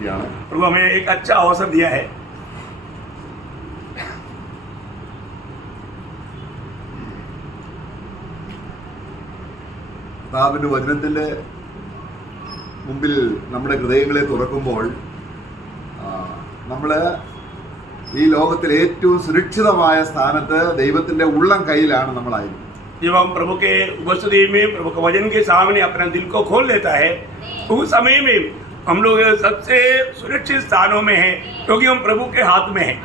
തന്നിരിക്കുകയാണ്. प्रभु हमें एक अच्छा अवसर दिया है. കർത്താവിന്റെ വചനത്തിന്റെ മുമ്പിൽ നമ്മുടെ ഹൃദയങ്ങളെ തുറക്കുമ്പോൾ നമ്മൾ ഈ ലോകത്തിൽ ഏറ്റവും സുരക്ഷിതമായ സ്ഥാനത്ത് ദൈവത്തിന്റെ ഉള്ളം കയ്യിലാണ് നമ്മളായിരിക്കും. जब हम प्रभु के उपस्थिति में प्रभु के वचन के सामने अपना दिल को खोल लेता है, उस समय में हम लोग सबसे सुरक्षित स्थानों में हैं, क्योंकि हम प्रभु के हाथ में हैं.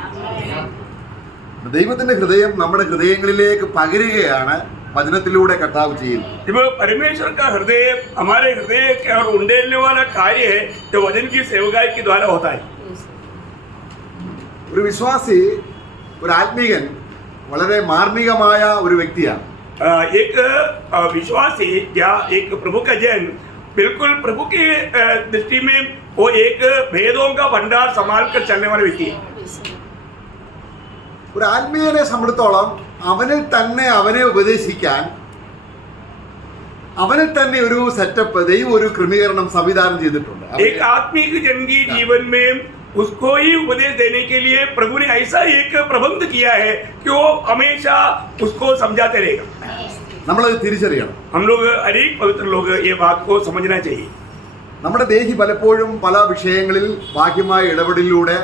ദൈവത്തിന്റെ ഹൃദയം നമ്മുടെ ഹൃദയങ്ങളിലേക്ക് പകരുകയാണ് വചനത്തിലൂടെ കർത്താവ് ചെയ്യുന്നത്. जब परमेश्वर का हृदय हमारे हृदय के और उंडेलने वाला कार्य है जो वचन की सेवकाई के द्वारा होता है. ഒരു വിശ്വാസി, ഒരു ആത്മീകൻ വളരെ മാർമികമായ ഒരു വ്യക്തിയാണ്. एक विश्वासी या एक प्रभु का जन बिल्कुल प्रभु की दृष्टि में वो एक भेदों का भंडार संभाल कर चलने वाला व्यक्ति है. ഒരു ആത്മീയനെ സംബന്ധിച്ചോളം അവനിൽ തന്നെ അവനെ ഉപദേശിക്കാൻ അവനിൽ തന്നെ ഒരു സെറ്റപ്പ് ദൈവം ഒരു ക്രമീകരണം സംവിധാനം ചെയ്തിട്ടുണ്ട്. एक आत्मिक जन की जीवन में उसको ही उपदेश देने के लिए प्रभु ने ऐसा एक प्रबंध किया है कि वो हमेशा उसको समझाते रहेगा. നമ്മളത് തിരിച്ചറിയണം. हम लोग अनेक पवित्र लोग ये बात को समझना चाहिए. നമ്മുടെ ദേഹി പലപ്പോഴും പല വിഷയങ്ങളിൽ ബാഹ്യമായ ഇടപെടലിലൂടെ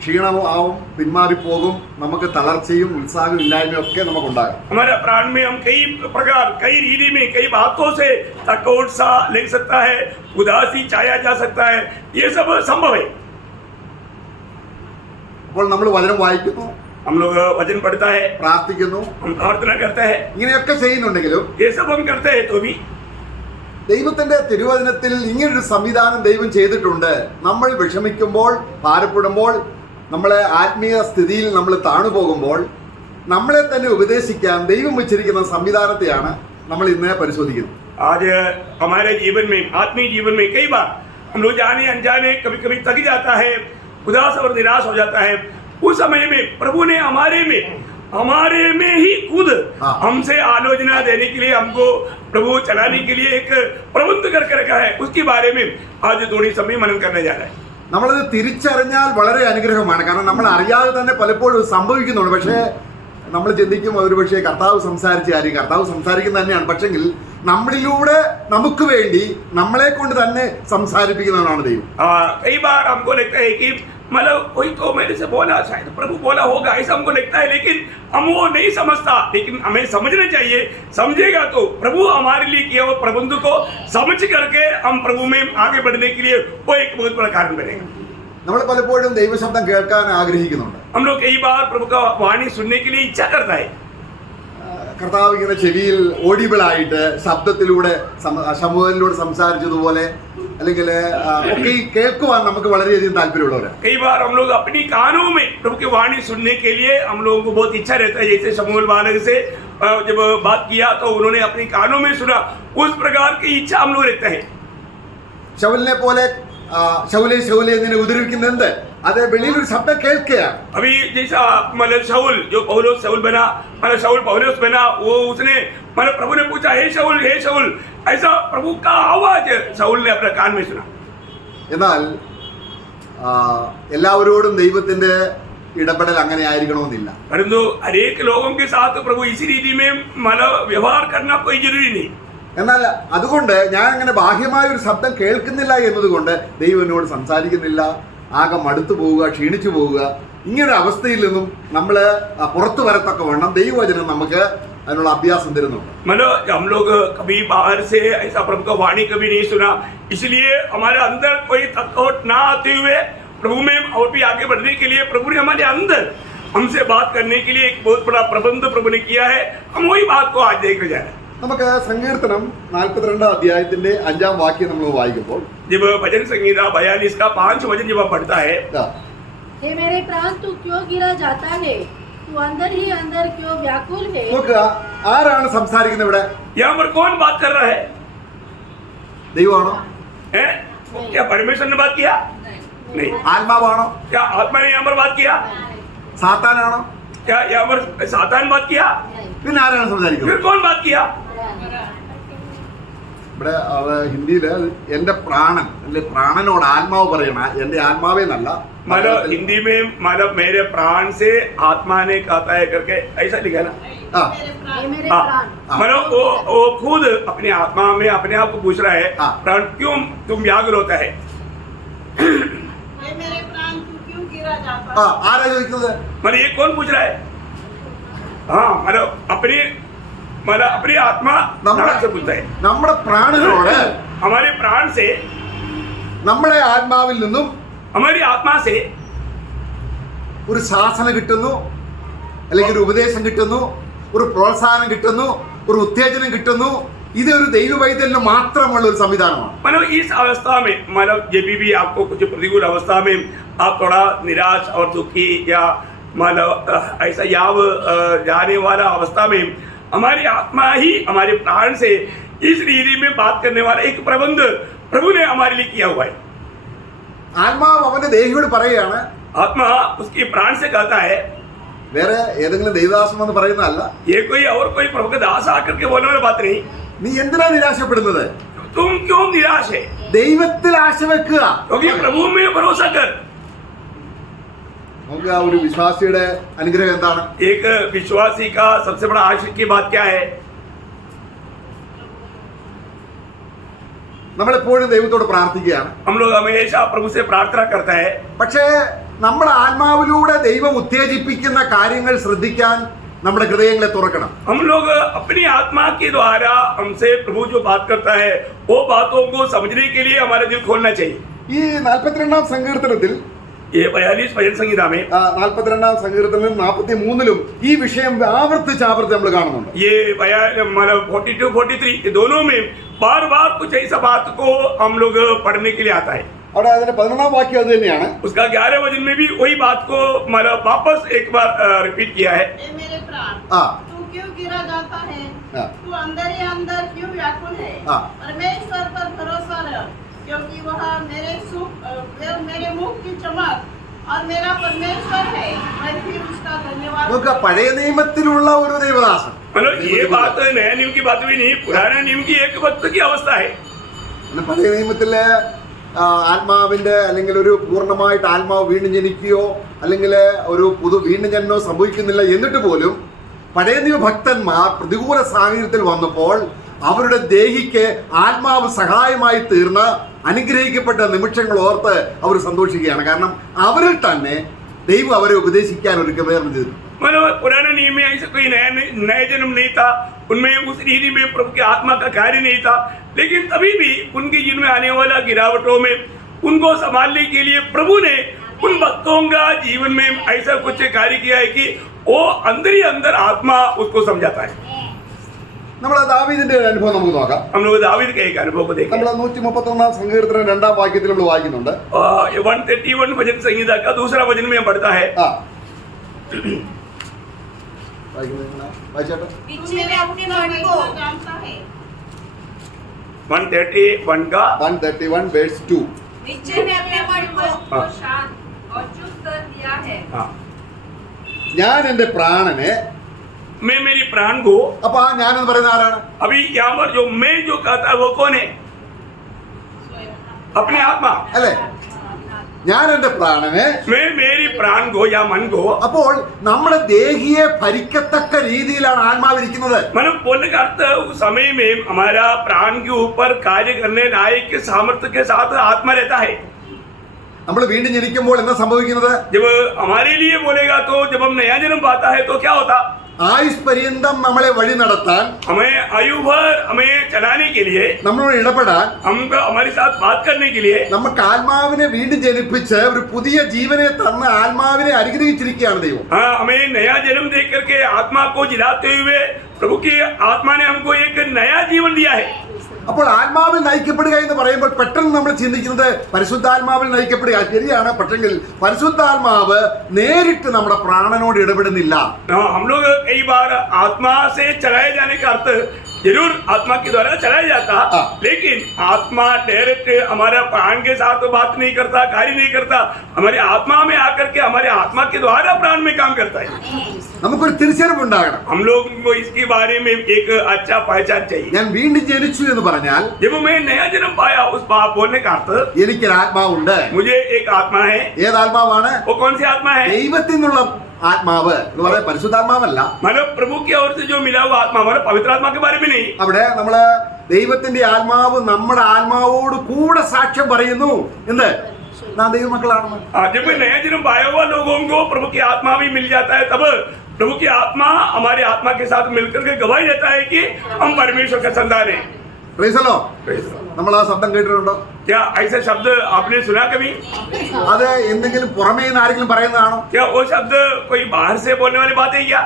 ക്ഷീണമാവും, പിന്മാറിപ്പോകും, നമുക്ക് തളർച്ചയും ഉത്സാഹം ഇല്ലായ്മയും ഒക്കെ നമുക്കുണ്ടാകും. हमारे प्राण में हम कई प्रकार कई रीति में कई बातों से थकावट सा लग सकता है, उदासी छाया जा सकता है, ये सब संभव है. അപ്പോൾ നമ്മൾ വചനം വായിക്കുന്നു, हम लोग वचन पढ़ता है, പ്രാർത്ഥിക്കുന്നു, हम प्रार्थना करते हैं, ഇങ്ങനെയൊക്കെ ചെയ്യുന്നുണ്ടെങ്കിലും ये सब हम करते हैं तो भी ദൈവത്തിന്റെ തിരുവചനത്തിൽ ഇങ്ങനൊരു സംവിധാനം ദൈവം ചെയ്തിട്ടുണ്ട്. നമ്മൾ വിഷമിക്കുമ്പോൾ, ഭാരപ്പെടുമ്പോൾ, നമ്മളെ ആത്മീയ സ്ഥിതിയിൽ നമ്മൾ താണുപോകുമ്പോൾ നമ്മളെ തന്നെ ഉപദേശിക്കാൻ ദൈവം വെച്ചിരിക്കുന്ന സംവിധാനത്തെയാണ് നമ്മൾ ഇന്ന് പരിശോധിക്കുന്നത്. आज हमारे जीवन में आत्मीय जीवन में कई बार हम लोग जाने अनजाने कभी कभी थक जाता है, उदास और निराश हो जाता है. उस समय में प्रभु ने हमारे में ही खुद हमसे आलोचना देने के लिए, हमको प्रभु चलाने के लिए एक प्रबंध करके रखा है. उसके बारे में आज थोड़ी समय मनन करने जा रहा है. നമ്മളത് തിരിച്ചറിഞ്ഞാൽ വളരെ അനുഗ്രഹമാണ്. കാരണം നമ്മൾ അറിയാതെ തന്നെ പലപ്പോഴും സംഭവിക്കുന്നുണ്ട്. പക്ഷേ നമ്മൾ ചിന്തിക്കും ഒരുപക്ഷെ കർത്താവ് സംസാരിച്ചായിരിക്കും. കർത്താവ് സംസാരിക്കുന്ന തന്നെയാണ്. പക്ഷെങ്കിൽ നമ്മളിലൂടെ നമുക്ക് വേണ്ടി നമ്മളെ കൊണ്ട് തന്നെ സംസാരിപ്പിക്കുന്നതാണ് ദൈവം. कई बार हमको लगता है कि मतलब कोई तो मेरे से बोला, शायद प्रभु बोला होगा, ऐसा हमको लगता है, लेकिन हम वो नहीं समझता. लेकिन हमें समझना चाहिए. समझेगा तो प्रभु हमारे लिए किया हुआ प्रबंध को समझ करके हम प्रभु में आगे बढ़ने के लिए वो एक बहुत बड़ा कारण बनेगा. നമ്മൾ പലപ്പോഴും ദൈവശബ്ദം കേൾക്കാൻ ആഗ്രഹിക്കുന്നുണ്ട്. हम लोग कई बार प्रभु का वाणी सुनने के लिए इच्छा करता है. കർത്താവ് ഇങ്ങനെ ചെവിയിൽ ഓഡിബിൾ ആയിട്ട് ശബ്ദത്തിലൂടെ സമൂഹത്തിലൂടെ സംസാരിച്ചതുപോലെ അല്ലെങ്കിൽ ഒക്കെ കേൾക്കുവാൻ നമുക്ക് വളരെയധികം താല്പര്യമുള്ളവരാണ്. कई बार हम लोग अपनी कानों में प्रभु की वाणी सुनने के लिए हम लोगों को बहुत इच्छा रहता है. जैसे शमूएल बालक से जब बात किया तो उन्होंने अपनी कानों में सुना, उस प्रकार की इच्छा हम लोग रहते हैं. ശൗലിനെ പോലെ ശൗലേ ശൗലേ എന്നിനെ ഉദരിക്കുന്നത് എന്ത്? അത് വെളിയിലൊരു ശബ്ദം കേൾക്കുകയാണ്. अभी जैसा मतलब शाऊल जो पौलुस शाऊल बना, मतलब शाऊल पौलुस बना, वो उसने मतलब प्रभु ने पूछा, हे शाऊल ऐसा प्रभु का आवाज शाऊल ने अपने कान में सुना. എന്നാൽ എല്ലാവരോടും ദൈവത്തിന്റെ ഇടപെടൽ അങ്ങനെ ആയിരിക്കണമെന്നില്ല. परंतु अनेक लोगों के साथ प्रभु इसी रीति में मतलब व्यवहार करना कोई जरूरी नहीं. എന്നാൽ അതുകൊണ്ട് ഞാൻ അങ്ങനെ ബാഹ്യമായ ഒരു ശബ്ദം കേൾക്കുന്നില്ല എന്നതുകൊണ്ട് ദൈവം എന്നോട് സംസാരിക്കുന്നില്ല, ആകെ മടുത്തു പോവുക, ക്ഷീണിച്ചു പോവുക, ഇങ്ങനൊരു അവസ്ഥയിൽ നിന്നും നമ്മൾ പുറത്തു വരത്തക്ക വണ്ണം ദൈവവചനം നമുക്ക് അതിനുള്ള അഭ്യാസം തരുന്നുണ്ട്. मतलब हम लोग कभी बाहर से ऐसा प्रभु का वाणी कभी नहीं सुना, इसलिए हमारे अंदर कोई थकावट ना आते हुए प्रभु में और भी आगे बढ़ने के लिए प्रभु ने हमारे अंदर हमसे बात करने के लिए एक बहुत बड़ा प्रबंध प्रभु ने किया है. हम वही बात को आज देखने जा रहे हैं. നമുക്ക് സങ്കീർത്തനം 42 അധ്യായത്തിന്റെ 5-ാം വാക്യം നമ്മൾ വായിക്കുമ്പോൾ जब भजन संगीता 42 का 5 वचन जब पढ़ता है, हे मेरे प्राण तू क्यों गिरा जाता है, तू अंदर ही अंदर क्यों व्याकुल है. നോക്കുക, ആരാണ് സംസാരിക്കുന്നത് ഇവിടെ? यहाँ पर कौन बात कर रहा है? ദൈവമാണോ? क्या परमेश्वर ने बात किया? नहीं. ആത്മാവാണോ? क्या आत्मा ने यहाँ पर बात किया? സാത്താനാണോ? क्या यहाँ पर सातान बात किया? പിന്നെ ആരാണ് സംസാരിക്കുന്നത്? फिर कौन बात किया? ഇവിടെ ഹിന്ദിയില് എന്റെ പ്രാണൻ അല്ലെ, പ്രാണനോട് ആത്മാവ് പറയണ, എന്റെ ആത്മാവേ എന്നല്ല. मतलब हिंदी में मतलब मेरे प्राण से आत्मा ने कहता है करके ऐसा लिखा ना। हाँ। हे मेरे हाँ, प्राण मतलब वो खुद अपनी आत्मा में अपने आप को पूछ रहा है, हाँ। प्राण क्यों तुम व्याकुल होता है? हे मेरे प्राण तू क्यों गिरा जाता ആ, है? ആരാ ചോദിക്കുന്നത്? मतलब ये कौन पूछ रहा है? हाँ, मतलब अपनी आत्मा नम्बर- प्राण से पूछता है। നമ്മുടെ പ്രാണനോട് हमारे प्राण से, നമ്മുടെ ആത്മാവിൽ നിന്നും हमारी आत्मा से ഒരു ശാസന കിട്ടുന്നു, അല്ലെങ്കിൽ ഒരു ഉപദേശം കിട്ടുന്നു, ഒരു പ്രോത്സാഹനം കിട്ടുന്നു, ഒരു ഉത്തേജനം കിട്ടുന്നു. ഇത് ഒരു ദൈവവൈദ്യന് മാത്രമുള്ള ഒരു സംവിധാനമാണ്. मतलब इस अवस्था में, मतलब जब भी आपको कुछ प्रतिकूल अवस्था में आप थोड़ा निराश और दुखी या मतलब ऐसा याव जाने वाला अवस्था में हमारी आत्मा ही हमारे प्राण से इस रीति में बात करने वाला एक प्रबंध प्रभु ने हमारे लिए किया हुआ है। ആത്മാവ് അവന്റെ ദേഹിയോട് പറയുകയാണ്, आत्मा उसके प्राण से कहता है, വേറെ ഏതെങ്കിലും ദൈവദാസം എന്ന് പറയുന്നതല്ല, ये कोई और कोई प्रभु का दास आकर के बोलने वाली बात नहीं। നീ എന്തിനാ നിരാശപ്പെടുന്നത്? तुम क्यों निराश है? ദൈവത്തിൽ ആശ വെക്കുക. क्योंकि प्रभु में भरोसा कर। നമുക്ക് ആ ഒരു വിശ്വാസിയുടെ അനുഗ്രഹം എന്താണ്? एक विश्वासी का सबसे बड़ा आशीष की बात क्या है? നമ്മളെപ്പോഴും ദൈവത്തോട് പ്രാർത്ഥിക്കുകയാണ്. हम लोग हमेशा प्रभु से प्रार्थना करता है, പക്ഷേ നമ്മുടെ ആത്മാവിലൂടെ ദൈവം ഉത്തേജിപ്പിക്കുന്ന കാര്യങ്ങൾ ശ്രദ്ധിക്കാൻ നമ്മുടെ ഹൃദയങ്ങളെ തുറക്കണം. हम लोग अपनी आत्मा के द्वारा हमसे प्रभु जो बात करता है वो बातों को समझने के लिए हमारा दिल खोलना चाहिए। ഈ 42ാം സങ്കീർത്തനത്തിൽ ये 42 भजन संहिता में 42ാം സങ്കീർത്തനം 43-ലും ഈ വിഷയം ആവർത്തിച്ച് നമ്മൾ കാണുന്നുണ്ട്. ये मतलब 42 43 ये दोनों में बार बार कुछ ऐसा बात को हम लोग पढ़ने के लिए आता है। അവിടെ അതിന്റെ 11ാം വാക്യം അത് തന്നെയാണ്. उसका 11 वचन में भी वही बात को मतलब वापस एक बार रिपीट किया है। हे मेरे प्राण ആ तू क्यों गिरा जाता है? हाँ। तू अंदर ही अंदर क्यों व्याकुल है? हाँ। परमेश्वर पर भरोसा रख, क्योंकि वह मेरे मुख की चमक और मेरा परमेश्वर है। मैं फिर उसका धन्यवाद നമുക്ക് പഴയ നിയമത്തിലുള്ള ഒരു ദൈവദാസൻ, मतलब ये बात नया नियम की बात भी नहीं, पुराने नियम की एक वक्त की अवस्था है। പിന്നെ പഴയ നിയമത്തിലെ ആത്മാവിന്റെ അല്ലെങ്കിൽ ഒരു പൂർണ്ണമായിട്ട് ആത്മാവ് വീണ്ടും ജനിക്കുകയോ അല്ലെങ്കിൽ ഒരു വീണ്ടും ജനനമോ സംഭവിക്കുന്നില്ല. എന്നിട്ട് പോലും പഴയ നിയമ ഭക്തന്മാർ പ്രതികൂല സാഹചര്യത്തിൽ വന്നപ്പോൾ അവരുടെ ദേഹിക്ക് ആത്മാവ് സഹായമായി തീർന്ന അനുഗ്രഹിക്കപ്പെട്ട നിമിഷങ്ങൾ ഓർത്ത് അവർ സന്തോഷിക്കുകയാണ്. കാരണം അവരിൽ തന്നെ ദൈവം അവരെ ഉപദേശിക്കാൻ ഒരു ക്രമീകരണം ചെയ്തു. मतलब पुराने नियम में ऐसा कोई नया जन्म नहीं था, उनमें उस रीति में प्रभु की आत्मा का कार्य नहीं था, लेकिन तभी भी उनके जीवन में आने वाला गिरावटों में उनको संभालने के लिए प्रभु ने उन भक्तों का जीवन में ऐसा कुछ कार्य किया है कि वो अंदर ही अंदर आत्मा उसको समझाता है। നമ്മൾ ദാവീദിന്റെ ഒരു അനുഭവം നമുക്ക് നോക്കാം. हम लोग दावीद के एक अनुभव को देखें। നമ്മൾ 131 സങ്കീർത്തനം 2ാം വാക്യത്തിൽ നമ്മൾ വായിക്കുന്നുണ്ട്. 131 भजन संहिता का दूसरा भजन में हम पढ़ता है। ആ വായിച്ചേട്ടാ. तू मेरे अपने मन को जानता है। 131 का 131 verse 2. निश्चय ने अपने मन को हाँ। शांत और चुप कर दिया है। हाँ, ഞാൻ എന്റെ പ്രാണനെ, मैं मेरी प्राण को, അപ്പൊ ആ ഞാൻ എന്ന് പറയുന്ന ആരാണ്? अभी यहाँ पर जो मैं जो कहता है वो कौन है? अपनी आत्मा। അല്ലേ? ഞാൻ എന്റെ പ്രാണനെ, मैं मेरी प्राण को या मन को, അപ്പോൾ നമ്മുടെ ദേഹിയെ ഭരിക്കത്തക്ക രീതിയിലാണ് ആത്മാവിരിക്കുന്നത്. मतलब बोलने का अर्थ उस समय में हमारा प्राण के ऊपर कार्य करने लायक के सामर्थ्य के साथ आत्मा रहता है। നമ്മൾ വീണ്ടും ജനിക്കുമ്പോൾ എന്താ സംഭവിക്കുന്നത്? जब हमारे लिए बोलेगा तो जब हम नया जन्म पाता है तो क्या होता? ആയുസ് പര്യന്തം നമ്മളെ വഴി നടത്താൻ, हमें आयु भर हमें चलाने के लिए, നമ്മളോട് ഇടപെടാൻ, हमको हमारे साथ बात करने के लिए നമുക്ക് ആത്മാവിനെ വീണ്ടും ജനിപ്പിച്ച് ഒരു പുതിയ ജീവനെ തന്ന് ആത്മാവിനെ അനുഗ്രഹിച്ചിരിക്കുകയാണ് ദൈവം. हाँ, हमें नया जन्म दे करके आत्मा को जिलाते हुए प्रभु की आत्मा ने हमको एक नया जीवन दिया है। അപ്പോൾ ആത്മാവിൽ നയിക്കപ്പെടുക എന്ന് പറയുമ്പോൾ പെട്ടെന്ന് നമ്മൾ ചിന്തിക്കുന്നത് പരിശുദ്ധാത്മാവിൽ നയിക്കപ്പെടുക. ശരിയാണ്, പക്ഷെങ്കിൽ പരിശുദ്ധാത്മാവ് നേരിട്ട് നമ്മുടെ പ്രാണനോട് ഇടപെടുന്നില്ല. हम लोग कई बार आत्मा से चलाए जाने का अर्थ जरूर आत्मा के द्वारा चलाया जाता, हाँ। लेकिन आत्मा डायरेक्ट हमारा प्राण के साथ तो बात नहीं करता, कार्य नहीं करता, हमारे आत्मा में आकर के हमारे आत्मा के द्वारा प्राण में काम करता है। നമുക്കൊരു തിരിച്ചറിവുണ്ടാകണം. हम लोग को इसके बारे में एक अच्छा पहचान चाहिए। ഞാൻ വീണ്ടും ജനിച്ചു എന്ന് പറഞ്ഞാൽ जब मैं नया जन्म पाया, उस बात बोलने का अर्थ എനിക്കൊരു ആത്മാവുണ്ട്. मुझे एक आत्मा है। ഏത് ആത്മാവാണ്? वो कौन सी आत्मा है? ദൈവത്തിൽ നിന്നുള്ള ആത്മാവ് എന്ന് പറയാൻ പരിശുദ്ധാത്മാവല്ല. मतलब प्रभु की ओर से जो मिला हुआ आत्मा, मतलब पवित्र आत्मा के बारे में नहीं। അവിടെ നമ്മള് ദൈവത്തിന്റെ ആത്മാവ് നമ്മുടെ ആത്മാവോട് കൂടെ സാക്ഷ്യം പറയുന്നു എന്ത് നാം ദൈവമക്കളാണെന്ന്. जब नया जन्म पाया हुआ लोगों को प्रभु की आत्मा भी मिल जाता है, तब प्रभु की आत्मा हमारी आत्मा के साथ मिलकर के गवाही देता है कि हम परमेश्वर का संतान हैं। പ്രൈസലോ. നമ്മൾ ആ ശബ്ദം കേട്ടിട്ടുണ്ടോ? क्या ऐसा शब्द आपने सुना कभी? അത് എന്തെങ്കിലും പുറമേ നിന്ന് ആരെങ്കിലും പറയുന്നതാണോ? क्या वो शब्द कोई बाहर से बोलने वाली बात है क्या?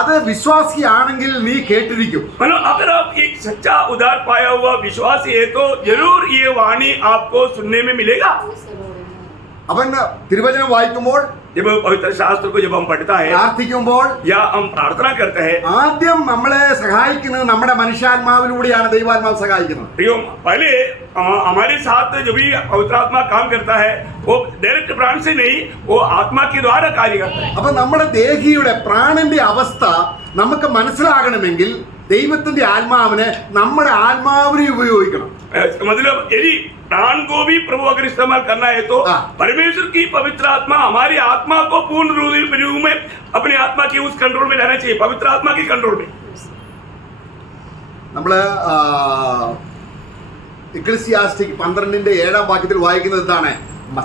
അത് വിശ്വാസിയാണെങ്കിൽ നീ കേട്ടിരിക്കും. मतलब अगर आप एक सच्चा उदार पाया हुआ विश्वासी है तो जरूर ये वाणी आपको सुनने में मिलेगा। അവൻ തിരുവചനം വായിക്കുമ്പോൾ, जब पवित्र शास्त्र को जब हम पढ़ता है പ്രാർത്ഥിക്കുമ്പോൾ या हम प्रार्थना करते हैं, ആദ്യം നമ്മളെ സഹായിക്കുന്നത് നമ്മുടെ മനുഷ്യാത്മാവിലൂടെയാണ് ദൈവാത്മാവ് സഹായിക്കുന്നത്. प्रियो, पहले हमारे साथ जो भी पवित्र आत्मा काम करता है वो डायरेक्ट प्राण से नहीं, वो आत्मा के द्वारा कार्य करता है। അപ്പൊ നമ്മുടെ ദേഹിയുടെ പ്രാണന്റെ അവസ്ഥ നമുക്ക് മനസ്സിലാകണമെങ്കിൽ ദൈവത്തിന്റെ ആത്മാവിനെ നമ്മുടെ ആത്മാവിനെ ഉപയോഗിക്കണം. मतलब यदि प्राण को भी प्रभु अगर इस्तेमाल करना है तो हाँ। परमेश्वर की पवित्र आत्मा हमारी आत्मा को पूर्ण रूप में अपनी आत्मा की उस कंट्रोल में रहना चाहिए, पवित्र आत्मा की कंट्रोल में। നമ്മള് എക്ലസിയാസ്റ്റിക് 12:7 വായിക്കുന്നത് എന്താണ്?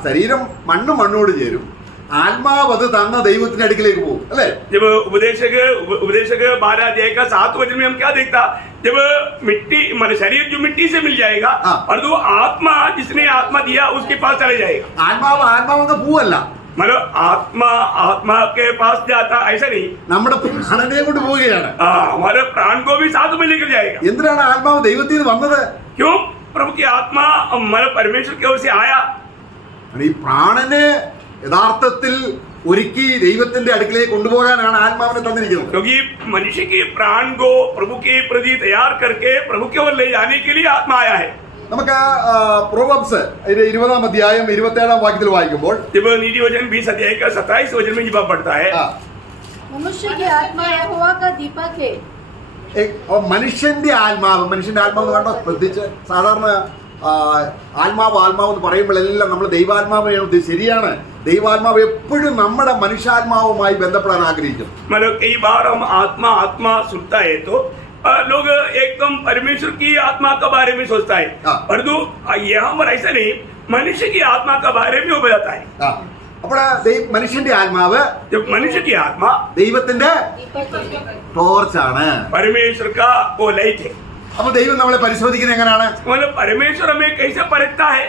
ശരീരം മണ്ണോട് ചേരും, ആത്മാവ് അത് തന്ന ദൈവത്തിന്റെ അടുക്കിലേക്ക് പോകും, അല്ലേ? जब उपदेशक 12:7 वचन में हम क्या देखता, जब मिट्टी मान शरीर जो मिट्टी से मिल जाएगा हाँ। और जो आत्मा जिसने आत्मा दिया उसके पास चले जाएगा। ആത്മാവ് എന്ന പൂവല്ല, मतलब आत्मा के पास जाता ऐसा नहीं, നമ്മുടെ പ്രാണനെ കൊണ്ട് പോവുകയാണ്. हमारे प्राण को भी साथ में लेकर जाएगा। എന്തിനാണ് ആത്മാവ് ദൈവത്തിൽ നിന്ന് വന്നത്? क्यों? प्रभु की आत्मा हमारे परमेश्वर की ओर से आया। ഈ പ്രാണനെ യഥാർത്ഥത്തിൽ ഒരുക്കി ദൈവത്തിന്റെ അടുക്കിലേക്ക് കൊണ്ടുപോകാനാണ് ആത്മാവിനെ തന്നിരിക്കുന്നത്. क्योंकि मनुष्य के प्राण को प्रभु के प्रति तैयार करके प्रभु की ओर ले जाने के लिए आत्मा आया है। നമുക്ക് പ്രോവർബ്സ് 20:27 വായിക്കുമ്പോൾ जब नीति वचन 20:27 में जब पढ़ता है, मनुष्य की आत्मा यहोवा का दीपक है। മനുഷ്യന്റെ ആത്മാവ് എന്ന് കണ്ടോ? ശ്രദ്ധിച്ച് സാധാരണ ആത്മാവ് എന്ന് പറയുമ്പോഴെല്ലാം നമ്മൾ ദൈവാത്മാവിനെയാണ് ഉദ്ദേശിച്ചത്. ശരിയാണ്, ദൈവാത്മാവ് എപ്പോഴും നമ്മുടെ മനുഷ്യാത്മാവുമായി ബന്ധപ്പെടാൻ ആഗ്രഹിക്കും. मतलब कई बार हम आत्मा सुनता है तो लोग एकदम परमेश्वर की आत्मा के बारे में सोचता है, हाँ। परंतु यहाँ पर ऐसा नहीं, मनुष्य की आत्मा के बारे में वो बताता है। അപ്പോൾ മനുഷ്യന്റെ ആത്മാവ് जब मनुष्य की आत्मा ദൈവത്തിന്റെ दीपक है। ടോർച്ചാണ്. परमेश्वर का वो लाइट है। അപ്പൊ ദൈവം നമ്മളെ പരിശോധിക്കുന്നത് എങ്ങനെയാണ്? मतलब परमेश्वर हमें कैसे परखता है?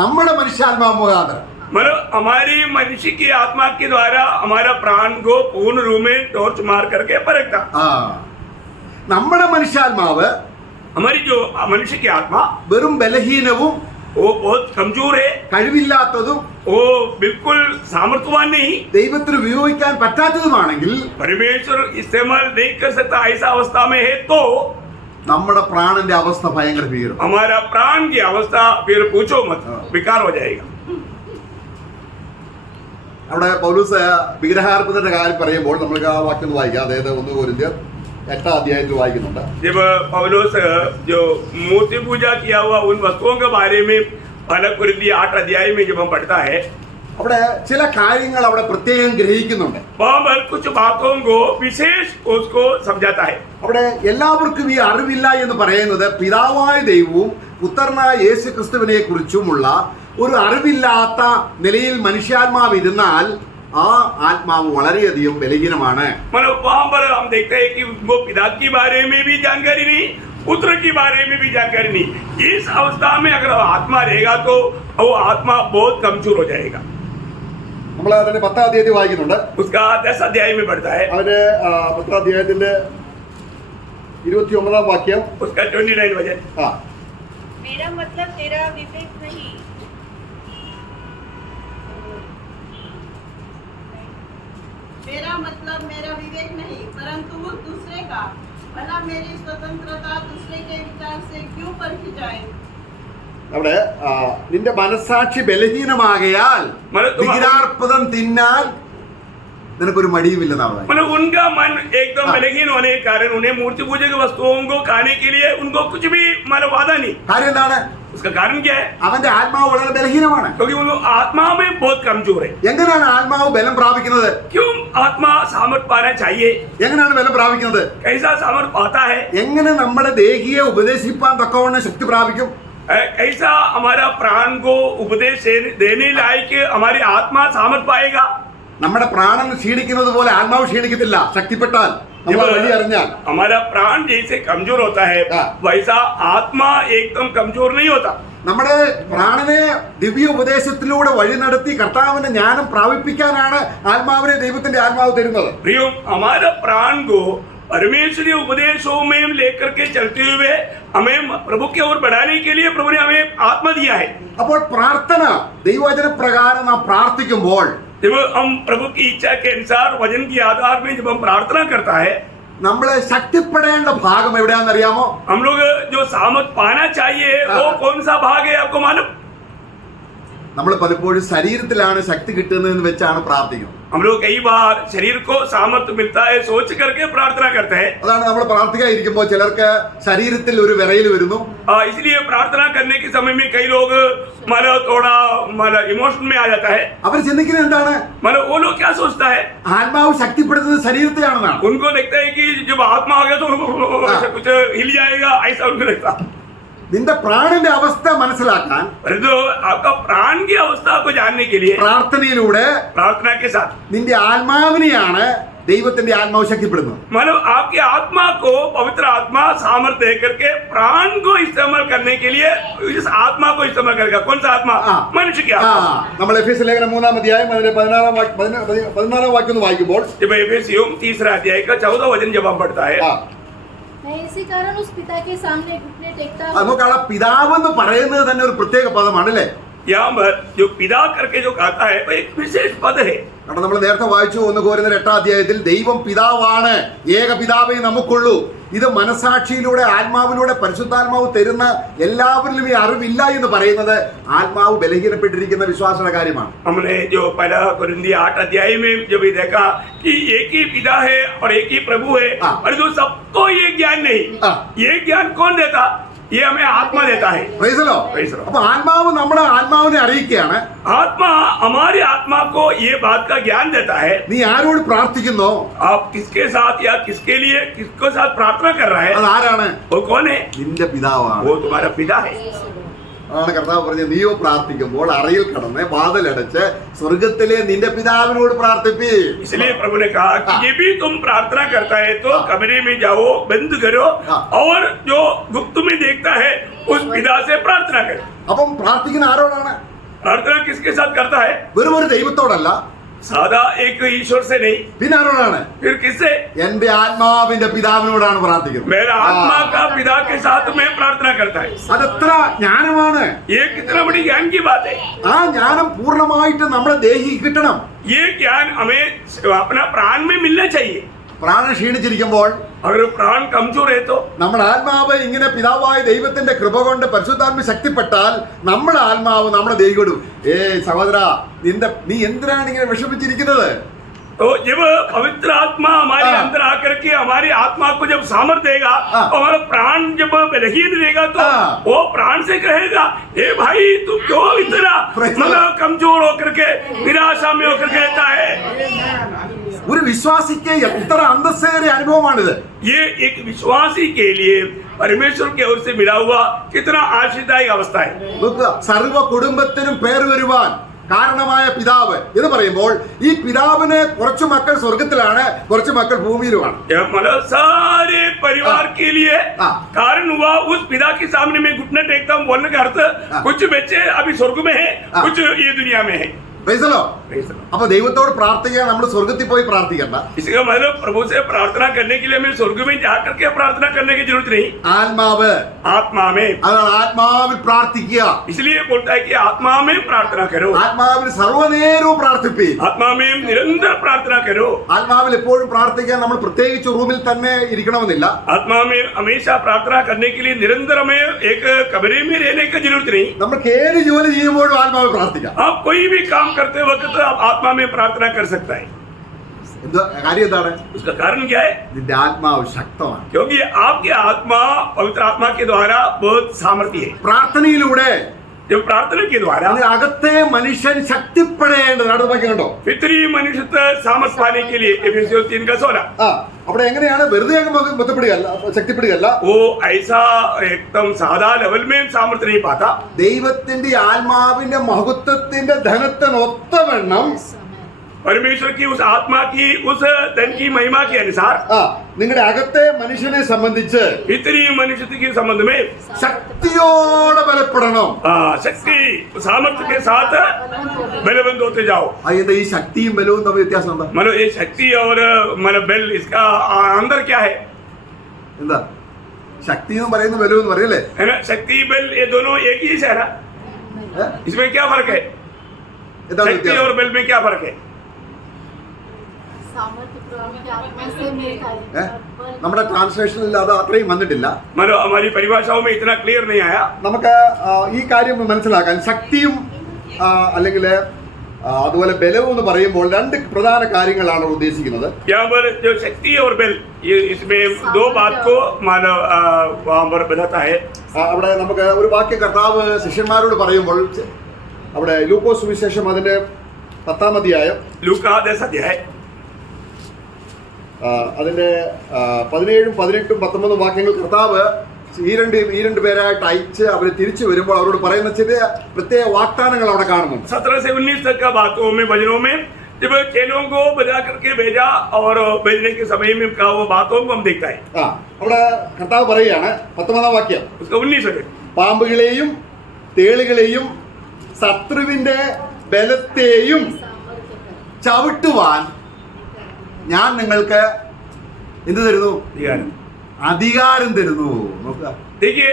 നമ്മുടെ മനുഷ്യാത്മാവ് മുഖാന്തരം. मतलब हमारी मनुष्य की आत्मा के द्वारा हमारा प्राण को पूर्ण रूप में टॉर्च मार करके परखता। നമ്മുടെ മനുഷ്യാത്മാവ് हमारी जो मनुष्य की आत्मा വെറും ബലഹീനവും वो बहुत कमजोर है, കഴിവില്ലാത്തതും वो बिल्कुल सामर्थ्यवान नहीं, ദൈവത്തിന് ഉപയോഗിക്കാൻ പറ്റാത്തതുമാണെങ്കിൽ परमेश्वर इस्तेमाल नहीं कर सकता, ऐसा अवस्था में है तो നമ്മുടെ പ്രാണന്റെ അവസ്ഥ ഭയങ്കര ഭീകരം. हमारा प्राण की अवस्था फिर पूछो मत, बेकार हो जाएगा। അവിടെ പൗലോസ് വിഗ്രഹാർപ്പണത്തിന്റെ കാര്യം പറയുമ്പോൾ നമ്മൾക്ക് ആ വാക്യം വായിക്കാം. അതായത് 1 കൊരിന്ത്യർ 8 വായിക്കുന്നുണ്ട്. जब पौलुस जो मूर्ति पूजा किया हुआ उन वस्तुओं के बारे में 2 कोरिन्थियों 8 में जब हम पढ़ता है, അവിടെ ചില കാര്യങ്ങൾ അവിടെ പ്രത്യേകം ഗ്രഹിക്കുന്നുണ്ട്. वहाँ पर कुछ बातों को विशेष उसको समझाता है। അവിടെ എല്ലാവർക്കും ഈ അറിവില്ല എന്ന് പറയുന്നത് പിതാവായ ദൈവവും പുത്രനായ യേശു ക്രിസ്തുവിനെ കുറിച്ചുമുള്ള ഒരു അറിവില്ലാത്ത നിലയിൽ മനുഷ്യാത്മാവ് ഇരുന്നാൽ ആ ആത്മാവ് വളരെയധികം ബലഹീനമാണ്. मतलब वहाँ पर हम देखते हैं कि वो पिता के बारे में भी जानकारी नहीं, पुत्र के बारे में भी जानकारी नहीं। इस अवस्था में अगर आत्मा रहेगा तो वो आत्मा बहुत कमजोर हो जाएगा। നമ്മൾ അതിന്റെ 10 വായിക്കുന്നുണ്ട്. उसका 10 में पढ़ता है, അതിന്റെ 10 29 വാക്യം. उसका 29 वचन। मेरा मतलब तेरा विवेक नहीं, मेरा मतलब मेरा विवेक नहीं परंतु उस दूसरे का। भला मेरी स्वतंत्रता दूसरे के विचार से क्यों परखी जाए। അവിടെ നിന്റെ മനസ്സാക്ഷി ബലഹീനമാകയാൽ വിഗ്രഹാർപ്പതം തിന്നാൻ നിനക്കൊരു മടിയുമില്ലെന്നാണ് പറയുന്നത്. मतलब उनका मन एकदम बलहीन होने के कारण उन्हें मूर्ति पूजा की वस्तुओं को खाने के लिए उनको कुछ भी मतलब वादा नहीं। കാര്യം എന്താണ്? उसका कारण क्या है? അവന്റെ ആത്മാവ് വളരെ ബലഹീനമാണ്. क्योंकि वो आत्मा में बहुत कमजोर है। എങ്ങനെയാണ് ആത്മാവ് ബലം പ്രാപിക്കുന്നത്? क्यों आत्मा सामर्थ पाना चाहिए? എങ്ങനെയാണ് ബലം പ്രാപിക്കുന്നത്? कैसा सामर्थ पाता है? എങ്ങനെ നമ്മുടെ ദേഹിയെ ഉപദേശിപ്പാൻ തക്കവണ്ണം ശക്തി പ്രാപിക്കും? कैसा हमारा प्राण को उपदेश देने लायक हमारी आत्मा सामर्थ पाएगा? നമ്മുടെ പ്രാണൻ ക്ഷീണിക്കുന്നത് പോലെ ആത്മാവ് ക്ഷീണിക്കത്തില്ല ശക്തിപ്പെട്ടാൽ, നമ്മൾ വഴി അറിഞ്ഞാൽ. हमारा प्राण जैसे कमजोर होता है वैसा आत्मा एकदम कमजोर नहीं होता। നമ്മുടെ പ്രാണനെ ദിവ്യ ഉപദേശത്തിലൂടെ വഴി നടത്തി കർത്താവിന്റെ ജ്ഞാനം പ്രാപിപ്പിക്കാനാണ് ആത്മാവിനെ ദൈവത്തിന്റെ ആത്മാവ് തരുന്നത്. प्रियो, हमारा प्राण को परमेश्वरीय उपदेशों में लेकर के चलते हुए हमें प्रभु की ओर बढ़ाने के लिए प्रभु ने हमें आत्मा दिया है। അപ്പോൾ പ്രാർത്ഥന ദൈവവചന പ്രകാരം നാം പ്രാർത്ഥിക്കുമ്പോൾ जब हम प्रभु की इच्छा के अनुसार वचन के आधार में जब हम प्रार्थना करता है, നമ്മളെ ശക്തിപ്പെടേണ്ട ഭാഗം എവിടെയാണെന്ന് അറിയാമോ? हम लोग जो सामर्थ पाना चाहिए वो कौन सा भाग है आपको मालूम? നമ്മൾ പലപ്പോഴും ശരീരത്തിലാണ് ശക്തി കിട്ടുന്നതെന്ന് വെച്ചാണ് പ്രാർത്ഥിക്കുന്നത്. हम लोग कई बार शरीर को सामर्थ्य मिलता है सोच करके प्रार्थना करते हैं। അതാണ് നമ്മൾ പ്രാർത്ഥിക്കാതിരിക്കുമ്പോൾ ചിലർക്ക് ശരീരത്തിൽ ഒരു വിറയൽ വരുന്നു. इसलिए प्रार्थना करने के समय में कई लोग मतलब थोड़ा मतलब इमोशन में आ जाता है। അവർ ചിന്തിക്കുന്നത് എന്താണ്? मतलब वो लोग क्या सोचता है? ആത്മാവ് ശക്തിപ്പെടുത്തുന്നത് ശരീരത്തെയാണെന്നാണ്. उनको लगता है कि जब आत्मा आ गया तो कुछ हिल जाएगा, ऐसा उनको लगता। നിന്റെ പ്രാണന്റെ അവസ്ഥ മനസ്സിലാക്കാൻ परंतु आपका प्राण की अवस्था को जानने के लिए പ്രാർത്ഥനയിലൂടെ प्रार्थना के साथ നിന്റെ ആത്മാവിനെയാണ് ദൈവത്തിന്റെ ആത്മാവ് ശക്തിപ്പെടുന്നത്. मतलब आपकी आत्मा को पवित्र आत्मा सामर्थ्य दे करके प्राण को इस्तेमाल करने के लिए इस आत्मा को इस्तेमाल करेगा। कौन सा आत्मा? मनुष्य की आत्मा। നമ്മൾ എഫേസ്യ ലേഖനം 3-ാം അധ്യായം അതിലെ 14-ാം വാക്യം ഒന്ന് വായിക്കുമ്പോൾ जब एफेसियों 3 अध्याय का 14 वचन जब हम पढ़ता है, मैं इसी कारण उस पिता के सामने घुटने टेकता हूँ। നമുക്കാണ് പിതാവ് എന്ന് പറയുന്നത് തന്നെ ഒരു പ്രത്യേക പദമാണ് അല്ലേ? यहाँ पर जो पिता करके जो कहता है वो एक विशेष पद है। കാരണം നമ്മൾ നേരത്തെ വായിച്ചു 1 കൊരിന്ത്യർ 8-ാം അധ്യായത്തിൽ ദൈവം പിതാവാണ്, ഏക പിതാവേ നമുക്കുള്ളൂ. ഇത് മനസാക്ഷിയിലൂടെ ആത്മാവിലൂടെ പരിശുദ്ധാത്മാവ് തരുന്ന എല്ലാവരിലും ഈ അറിവില്ല എന്ന് പറയുന്നത് ആത്മാവ് ബലഹീനപ്പെട്ടിരിക്കുന്ന വിശ്വാസയുടെ കാര്യമാണ്. हमने जो पहला कोरिन्थी 8 अध्याय में जब ये देखा कि एक ही पिता है और एक ही प्रभु है, और जो सबको ये ज्ञान नहीं, ये ज्ञान कौन देता? ये हमें आत्मा देता है। Praise the Lord. അപ്പൊ ആത്മാവ് നമ്മുടെ ആത്മാവിനെ അറിയിക്കുകയാണ്. आत्मा हमारी आत्मा को ये बात का ज्ञान देता है। നീ ആരോട് പ്രാർത്ഥിക്കുന്നോ आप किसके साथ या किसके लिए किसके साथ प्रार्थना कर रहा है, അത് ആരാണ്? वो कौन है? നിന്റെ പിതാവാണ്. वो तुम्हारा पिता है। അതാണ് കർത്താവ് പറഞ്ഞത്, നീയോ പ്രാർത്ഥിക്കുമ്പോൾ അറയിൽ കടന്ന് വാതിലടച്ച് സ്വർഗത്തിലെ നിന്റെ പിതാവിനോട് പ്രാർത്ഥിപ്പി. इसलिए प्रभु ने कहा कि ये भी तुम प्रार्थना करता है तो कमरे में जाओ, बंद करो और जो गुप्त में देखता है उस पिता से प्रार्थना करो। അപ്പം പ്രാർത്ഥിക്കുന്ന ആരോടാണ്? प्रार्थना किसके साथ करता है? വെറും ഒരു ദൈവത്തോടല്ല, सादा एक ईश्वर से नहीं, പിന്നെ ആരോടാണ്? फिर किससे? എന്റെ ആത്മാവിന്റെ പിതാവിനോടാണ് പ്രാർത്ഥിക്കുന്നത്. मेरा आत्मा का पिता के साथ में प्रार्थना करता है। അതെത്ര ജ്ഞാനമാണ്! ये कितना बड़ी ज्ञान की बात है। ആ ജ്ഞാനം പൂർണ്ണമായിട്ട് നമ്മുടെ ദേഹി കിട്ടണം. ये ज्ञान हमें अपना प्राण में मिलना चाहिए। പ്രാണൻ ക്ഷീണിച്ചിരിക്കുമ്പോൾ अगर प्राण कमजोर है तो നമ്മുടെ ആത്മാവ് ഇങ്ങനെ പിതാവായ ദൈവത്തിന്റെ കൃപ കൊണ്ട് പരിശുദ്ധാത്മ ശക്തിപ്പെട്ടാൽ നമ്മുടെ ആത്മാവ് നമ്മുടെ ദേഹിയോട് സഹോദര നീ എന്തിനാണ് ഇങ്ങനെ വിഷമിച്ചിരിക്കുന്നത്? तो जब पवित्र आत्मा हमारे अंदर आकर के हमारी आत्मा को जब सामर्थ देगा तो हमारा प्राण जब बलहीन रहेगा तो वो प्राण से कहेगा, ए भाई तू क्यों इतना मतलब कमजोर होकर के निराशा में होकर के रहता है। ഒരു വിശ്വാസിക്ക് എത്ര അന്തസ്സേറിയ അനുഭവമാണിത്! ये एक विश्वासी के लिए परमेश्वर की ओर से मिला हुआ कितना आशीर्वादायक अवस्था है। നോക്കുക, സർവ്വ കുടുംബത്തിനും പേർ വരുവാൻ കാരണമായ പിതാവ് എന്ന് പറയുമ്പോൾ ഈ പിതാവിന് കുറച്ച് മക്കൾ സ്വർഗത്തിലാണ്, കുറച്ച് മക്കൾ ഭൂമിയിലുമാണ്. मतलब सारे परिवार के लिए कारण हुआ उस पिता के सामने में घुटने टेकता हूँ बोलने का अर्थ कुछ बच्चे अभी स्वर्ग में है, कुछ ये दुनिया में है. Praise the Lord. Praise the Lord. അപ്പൊ ദൈവത്തോട് പ്രാർത്ഥിക്കാൻ നമ്മൾ സ്വർഗത്തിൽ പോയി പ്രാർത്ഥിക്കണ്ട. इसका मतलब प्रभु से प्रार्थना करने के लिए हमें स्वर्ग में जाकर के प्रार्थना करने की जरूरत नहीं. ആത്മാവ്, आत्मा में, അതാണ് ആത്മാവിൽ പ്രാർത്ഥിക്കുക. इसलिए बोलता है कि आत्मा में प्रार्थना करो. ആത്മാവിൽ സർവ്വനേരവും പ്രാർത്ഥിപ്പീൻ. आत्मा में निरंतर प्रार्थना करो. ആത്മാവിൽ എപ്പോഴും പ്രാർത്ഥിക്കാൻ നമ്മൾ പ്രത്യേകിച്ച് റൂമിൽ തന്നെ ഇരിക്കണമെന്നില്ല. आत्मा में हमेशा प्रार्थना करने के लिए निरंतर हमें एक कमरे में रहने की जरूरत नहीं. നമുക്ക് ഏത് ജോലി ചെയ്യുമ്പോഴും ആത്മാവിൽ പ്രാർത്ഥിക്കാം. आप कोई भी काम करते वक्त आप आत्मा में प्रार्थना कर सकता है. എന്താ കാര്യം എന്താണ്? उसका कारण क्या है? നിന്റെ ആത്മാവ് ശക്തമാണ്. क्योंकि आपकी आत्मा पवित्र आत्मा के द्वारा बहुत सामर्थ्य है. പ്രാർത്ഥനയിലൂടെ जब प्रार्थना के द्वारा അതിന്റെ അകത്തെ മനുഷ്യൻ ശക്തിപ്പെടേണ്ടത്. അടുത്ത വാക്യം കണ്ടോ? पितरी मनुष्य सामर्थ पाने के लिए एफेसियोस 3:16 ആ അവിടെ എങ്ങനെയാണ്? വെറുതെ അങ്ങ് ബന്ധപ്പെടുകയല്ല, ശക്തിപ്പെടുകയല്ല. वो ऐसा एकदम सादा लेवल में सामर्थ्य नहीं पाता. ദൈവത്തിന്റെ ആത്മാവിന്റെ മഹത്വത്തിന്റെ ധനത്തിനൊത്തവണ്ണം परमेश्वर की उस आत्मा की उस धन की महिमा के अनुसार നിങ്ങളുടെ അകത്തെ മനുഷ്യനെ സംബന്ധിച്ച് पितरी मनुष्य के संबंध में ശക്തിയോടെ ബലപ്പെടണം. शक्ति सामर्थ्य के साथ बलवंत होते जाओ. അതിന്റെ ഈ ശക്തിയും ബലവും തമ്മിൽ വ്യത്യാസം എന്താ? मतलब ये शक्ति और मतलब बल इसका अंदर क्या है? എന്താ ശക്തി എന്ന് പറയുന്ന ബലവും എന്ന് പറയല്ലേ? है ना, शक्ति बल ये दोनों एक ही है ना. इसमें क्या फर्क है? എന്താണ് शक्ति വ്യത്യാസം? और बल में क्या फर्क है? सामर्थ्य प्रभु की आत्मा से मिलता है. നമ്മുടെ ട്രാൻസ്ലേഷനിൽ അത് അത്രയും വന്നിട്ടില്ല. मतलब हमारी परिभाषाओं में इतना क्लियर नहीं आया. നമുക്ക് ഈ കാര്യം മനസ്സിലാക്കാൻ ശക്തിയും അല്ലെങ്കിൽ അതുപോലെ ബലവും എന്ന് പറയുമ്പോൾ രണ്ട് പ്രധാന കാര്യങ്ങളാണ് ഉദ്ദേശിക്കുന്നത്. यहाँ पर जो शक्ति और बल ये इसमें दो बात को मानव वहाँ पर बताता है. അവിടെ നമുക്ക് ഒരു വാക്യ കർത്താവ് ശിഷ്യന്മാരോട് പറയുമ്പോൾ അവിടെ ലൂക്കോസ് സുവിശേഷം അതിന്റെ 10-ാം അധ്യായം लूका 10 अध्याय അതിന്റെ 17, 18, 19 വാക്യങ്ങൾ കർത്താവ് ഈ രണ്ട് പേരായിട്ട് അയച്ച് അവര് തിരിച്ചു വരുമ്പോൾ അവരോട് പറയുന്ന ചില പ്രത്യേക വാഗ്ദാനങ്ങൾ അവിടെ കാണുന്നുണ്ട്. 17 से 19 तक का बातों में वचनों में जब चेलों को बजा करके भेजा और भेजने के समय में का वो बातों को हम देखता है. അവിടെ കർത്താവ് പറയുകയാണ് 19-ാം വാക്യം, उसका 19 है. പാമ്പുകളെയും തേളുകളെയും ശത്രുവിന്റെ ബലത്തെയും ചവിട്ടുവാൻ ഞാൻ നിങ്ങൾക്ക് എന്ത് തരുന്നു? അധികാരം തരുന്നു. നോക്കുക, देखिए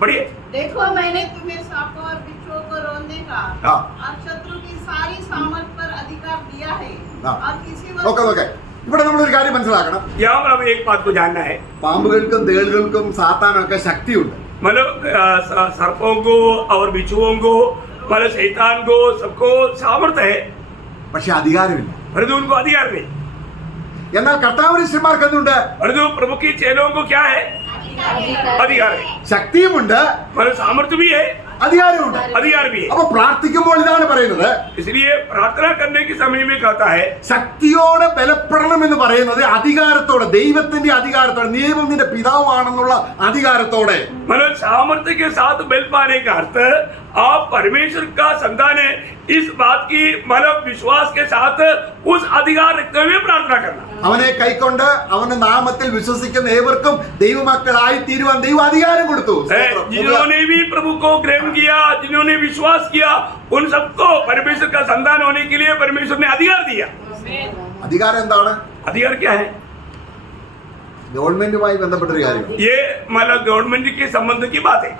पढ़िए. देखो मैंने तुम्हें सांपों और बिच्छुओं को रोकने का और शत्रु की सारी सामर्थ पर अधिकार दिया है और किसी നോക്കെ ഇവിടെ നമ്മളൊരു കാര്യം മനസ്സിലാക്കണം. यहाँ पर हमें एक बात को जानना है. പാമ്പുകൾക്കും തേളുകൾക്കും സാത്താനും ഒക്കെ ശക്തിയുണ്ട്. मतलब सर्पों को और बिच्छुओं को मतलब शैतान को सबको सामर्थ्य है, പക്ഷെ അധികാരമില്ല. परंतु उनको अधिकार नहीं. എന്നാൽ കർത്താവിന്റെ ശിഷ്യന്മാർക്ക് എന്തുണ്ട്? परंतु प्रभु की चेलों को क्या है? अधिकार है. ശക്തിയുമുണ്ട്, मतलब सामर्थ्य भी है, അധികാരമുണ്ട്. अधिकार भी है. അപ്പൊ പ്രാർത്ഥിക്കുമ്പോൾ ഇതാണ് പറയുന്നത്, इसलिए प्रार्थना करने के समय में कहता है ശക്തിയോടെ ബലപ്പെടണം എന്ന് പറയുന്നത് അധികാരത്തോടെ, ദൈവത്തിന്റെ അധികാരത്തോടെ, നിയമം നിന്റെ പിതാവാണെന്നുള്ള അധികാരത്തോടെ. मतलब सामर्थ्य के साथ बल पाने का अर्थ आप परमेश्वर का संतान है इस बात की मतलब विश्वास के साथ उस अधिकार रखते हुए प्रार्थना करना. അവനെ കൈക്കൊണ്ട് അവന്റെ നാമത്തിൽ വിശ്വസിക്കുന്ന ഏവർക്കും ദൈവമക്കളായി തീരുവാൻ ദൈവം അധികാരം കൊടുത്തു. जिन्होंने भी प्रभु को ग्रहण किया, जिन्होंने विश्वास किया, उन सबको परमेश्वर का संतान होने के लिए परमेश्वर ने अधिकार दिया. അധികാരം എന്താണ്? अधिकार क्या है? ഗവൺമെന്റുമായി ബന്ധപ്പെട്ടൊരു കാര്യം. ये मतलब गवर्नमेंट के संबंध की बात है.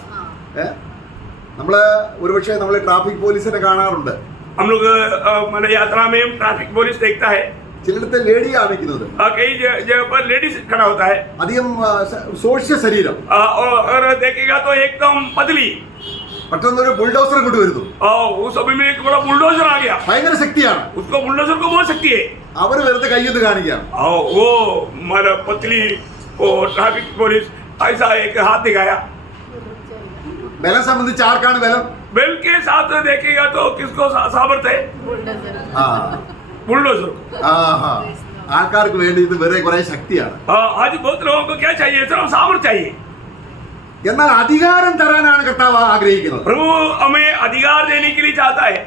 നമ്മള് ഒരുപക്ഷെ നമ്മള് ട്രാഫിക് പോലീസിനെ കാണാറുണ്ട്. हम लोग मतलब यात्रा में ट्रैफिक पुलिस देखता है. ചിലയിടത്ത് ലേഡിയാണ് നിൽക്കുന്നത്. कई जगह पर लेडीज खड़ा होता है. അധികം സോഷ്യ ശരീരം. और देखेगा तो एकदम पतली. മറ്റൊന്നൊരു ബുൾഡോസർ കൊണ്ട് വരുന്നു. उस समय में एक बड़ा बुलडोजर आ गया. ഭയങ്കര ശക്തിയാണ്. उसको बुलडोजर को बहुत शक्ति है. അവര് വെറുതെ കയ്യൊന്ന് കാണിക്കുകയാണ്. वो मतलब पतली वो ट्रैफिक पुलिस ऐसा एक हाथ दिखाया. ബലം സംബന്ധിച്ച് ആർക്കാണ് ബലം? बेल के साथ देखेगा तो किसको सामर्थ्य है? बुलडोजर. ആൾക്കാർക്ക് വേണ്ടി ഇത് വേറെ കുറെ ശക്തിയാണ്. आज बहुत लोगों को क्या चाहिए? सिर्फ सामर्थ्य चाहिए. എന്നാൽ അധികാരം തരാനാണ് കർത്താവ് ആഗ്രഹിക്കുന്നത്. प्रभु हमें अधिकार देने के लिए चाहता है.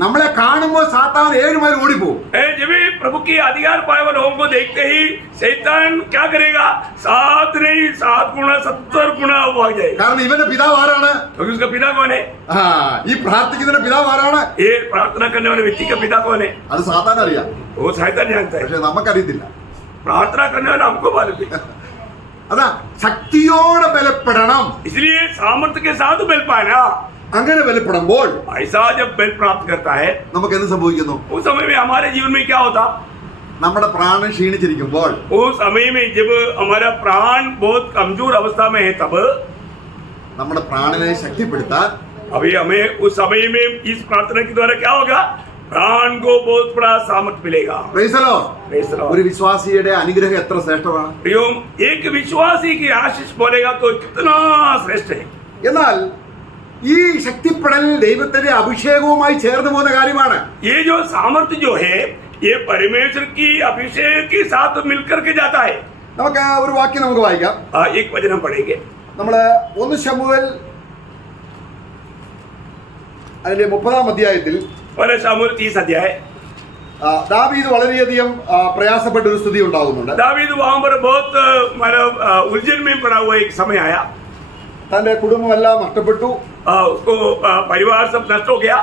നമ്മളെ കാണുമ്പോൾ സാത്താൻ 7 മൈൽ ഓടിപ്പോകും. जब भी प्रभु की अधिकार पाए हुए लोगों को देखते ही शैतान क्या करेगा? 7 नहीं 7 गुना 70 गुना वो आ जाएगा. കാരണം ഇവന്റെ പിതാവ് ആരാണ്? क्योंकि उसका पिता कौन है? ഈ പ്രാർത്ഥിക്കുന്നതിന്റെ പിതാവ് ആരാണ്? ये प्रार्थना करने वाले व्यक्ति का पिता कौन है? അത് സാത്താൻ അറിയാം, वो शैतान जानता है. പക്ഷെ നമുക്കറിയത്തില്ല. प्रार्थना करने वाला हमको मालूम है. അതാ ശക്തിയോടെ ബലപ്പെടണം. इसलिए सामर्थ्य के साथ बल पाना. അങ്ങനെ ബലപ്പെടുമ്പോൾ ऐसा जब बल प्राप्त करता है നമുക്ക് എന്ത് സംഭവിക്കുന്നു? उस समय में हमारे जीवन में क्या होता? നമ്മുടെ പ്രാണൻ ക്ഷീണിച്ചിരിക്കുമ്പോൾ उस समय में जब हमारा प्राण बहुत कमजोर अवस्था में है तब നമ്മുടെ പ്രാണനെ ശക്തിപ്പെടുത്താൻ अभी हमें उस समय में इस प्रार्थना के द्वारा क्या होगा? प्राण को बहुत बड़ा सामर्थ्य मिलेगा. Praise the Lord. Praise the Lord. ഒരു വിശ്വാസിയുടെ അനുഗ്രഹം എത്ര ശ്രേഷ്ഠമാണ്. प्रियोम, एक विश्वासी की आशीष बोलेगा तो कितना श्रेष्ठ है. എന്നാൽ ഈ ശക്തിപ്പെടൽ ദൈവത്തിന്റെ അഭിഷേകവുമായി ചേർന്ന് പോകുന്ന കാര്യമാണ്. ये जो सामर्थ्य जो है ये परमेश्वर की अभिषेक के साथ मिलकर के जाता है. നമുക്ക് ഒരു വാക്യം നമുക്ക് വായിക്കാം. एक वचन हम पढ़ेंगे. നമ്മള് 1 ശമൂവേൽ അതിന്റെ 30-ാം അധ്യായത്തിൽ पहले शमूएल 30 अध्याय. ദാവീദ് വളരെയധികം പ്രയാസപ്പെട്ട ഒരു സ്ഥിതി ഉണ്ടാകുന്നുണ്ട്. दावीद वहां पर बहुत मतलब उलझन में पड़ा हुआ एक समय आया. തന്റെ കുടുംബമെല്ലാം നഷ്ടപ്പെട്ടു. उसको परिवार सब नष्ट हो गया.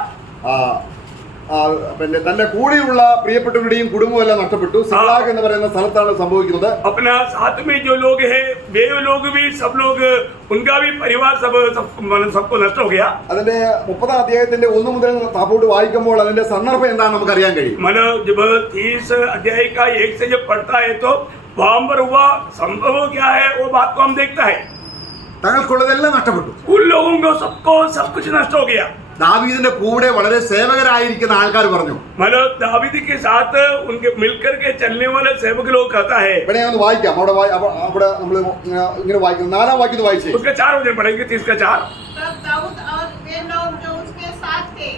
പിന്നെ തന്റെ കൂടെയുള്ള പ്രിയപ്പെട്ടവരുടെയും കുടുംബമെല്ലാം നഷ്ടപ്പെട്ടു. സിക്ലാഗ് എന്ന് പറയുന്ന സ്ഥലത്താണ് സംഭവിക്കുന്നത്. अपना साथ में जो लोग हैं वे लोग भी सब लोग उनका भी परिवार सबको नष्ट हो गया. അതിന്റെ 30-ാം അധ്യായത്തിന്റെ 1 മുതൽ താപ്പോട്ട് വായിക്കുമ്പോൾ അതിന്റെ സന്ദർഭം എന്താണെന്ന് നമുക്ക് അറിയാൻ കഴിയും. मतलब जब 30 अध्याय का 1 से जब पढ़ता है तो वहां पर हुआ संभव क्या है वो बात को हम देखता है. തങ്ങൾക്കുള്ളതെല്ലാം നഷ്ടപ്പെട്ടു. उन लोगों को सबको सब कुछ नष्ट हो गया. ദാവീദിന്റെ കൂടെ വളരെ സേവകരായിരിക്കുന്ന ആൾക്കാർ പറഞ്ഞു. मतलब दावीद के साथ उनके मिलकर के चलने वाले सेवक लोग कहता है. ഇവിടെ ഒന്ന് വായിക്കാം. അവിടെ നമ്മൾ ഇങ്ങനെ വായിക്കുന്നു. 4-ാം വാക്യം വായിച്ചേ. उसका 4 वचन पढ़ेंगे. 30 का 4. तब दाऊद और वे लोग जो उसके साथ थे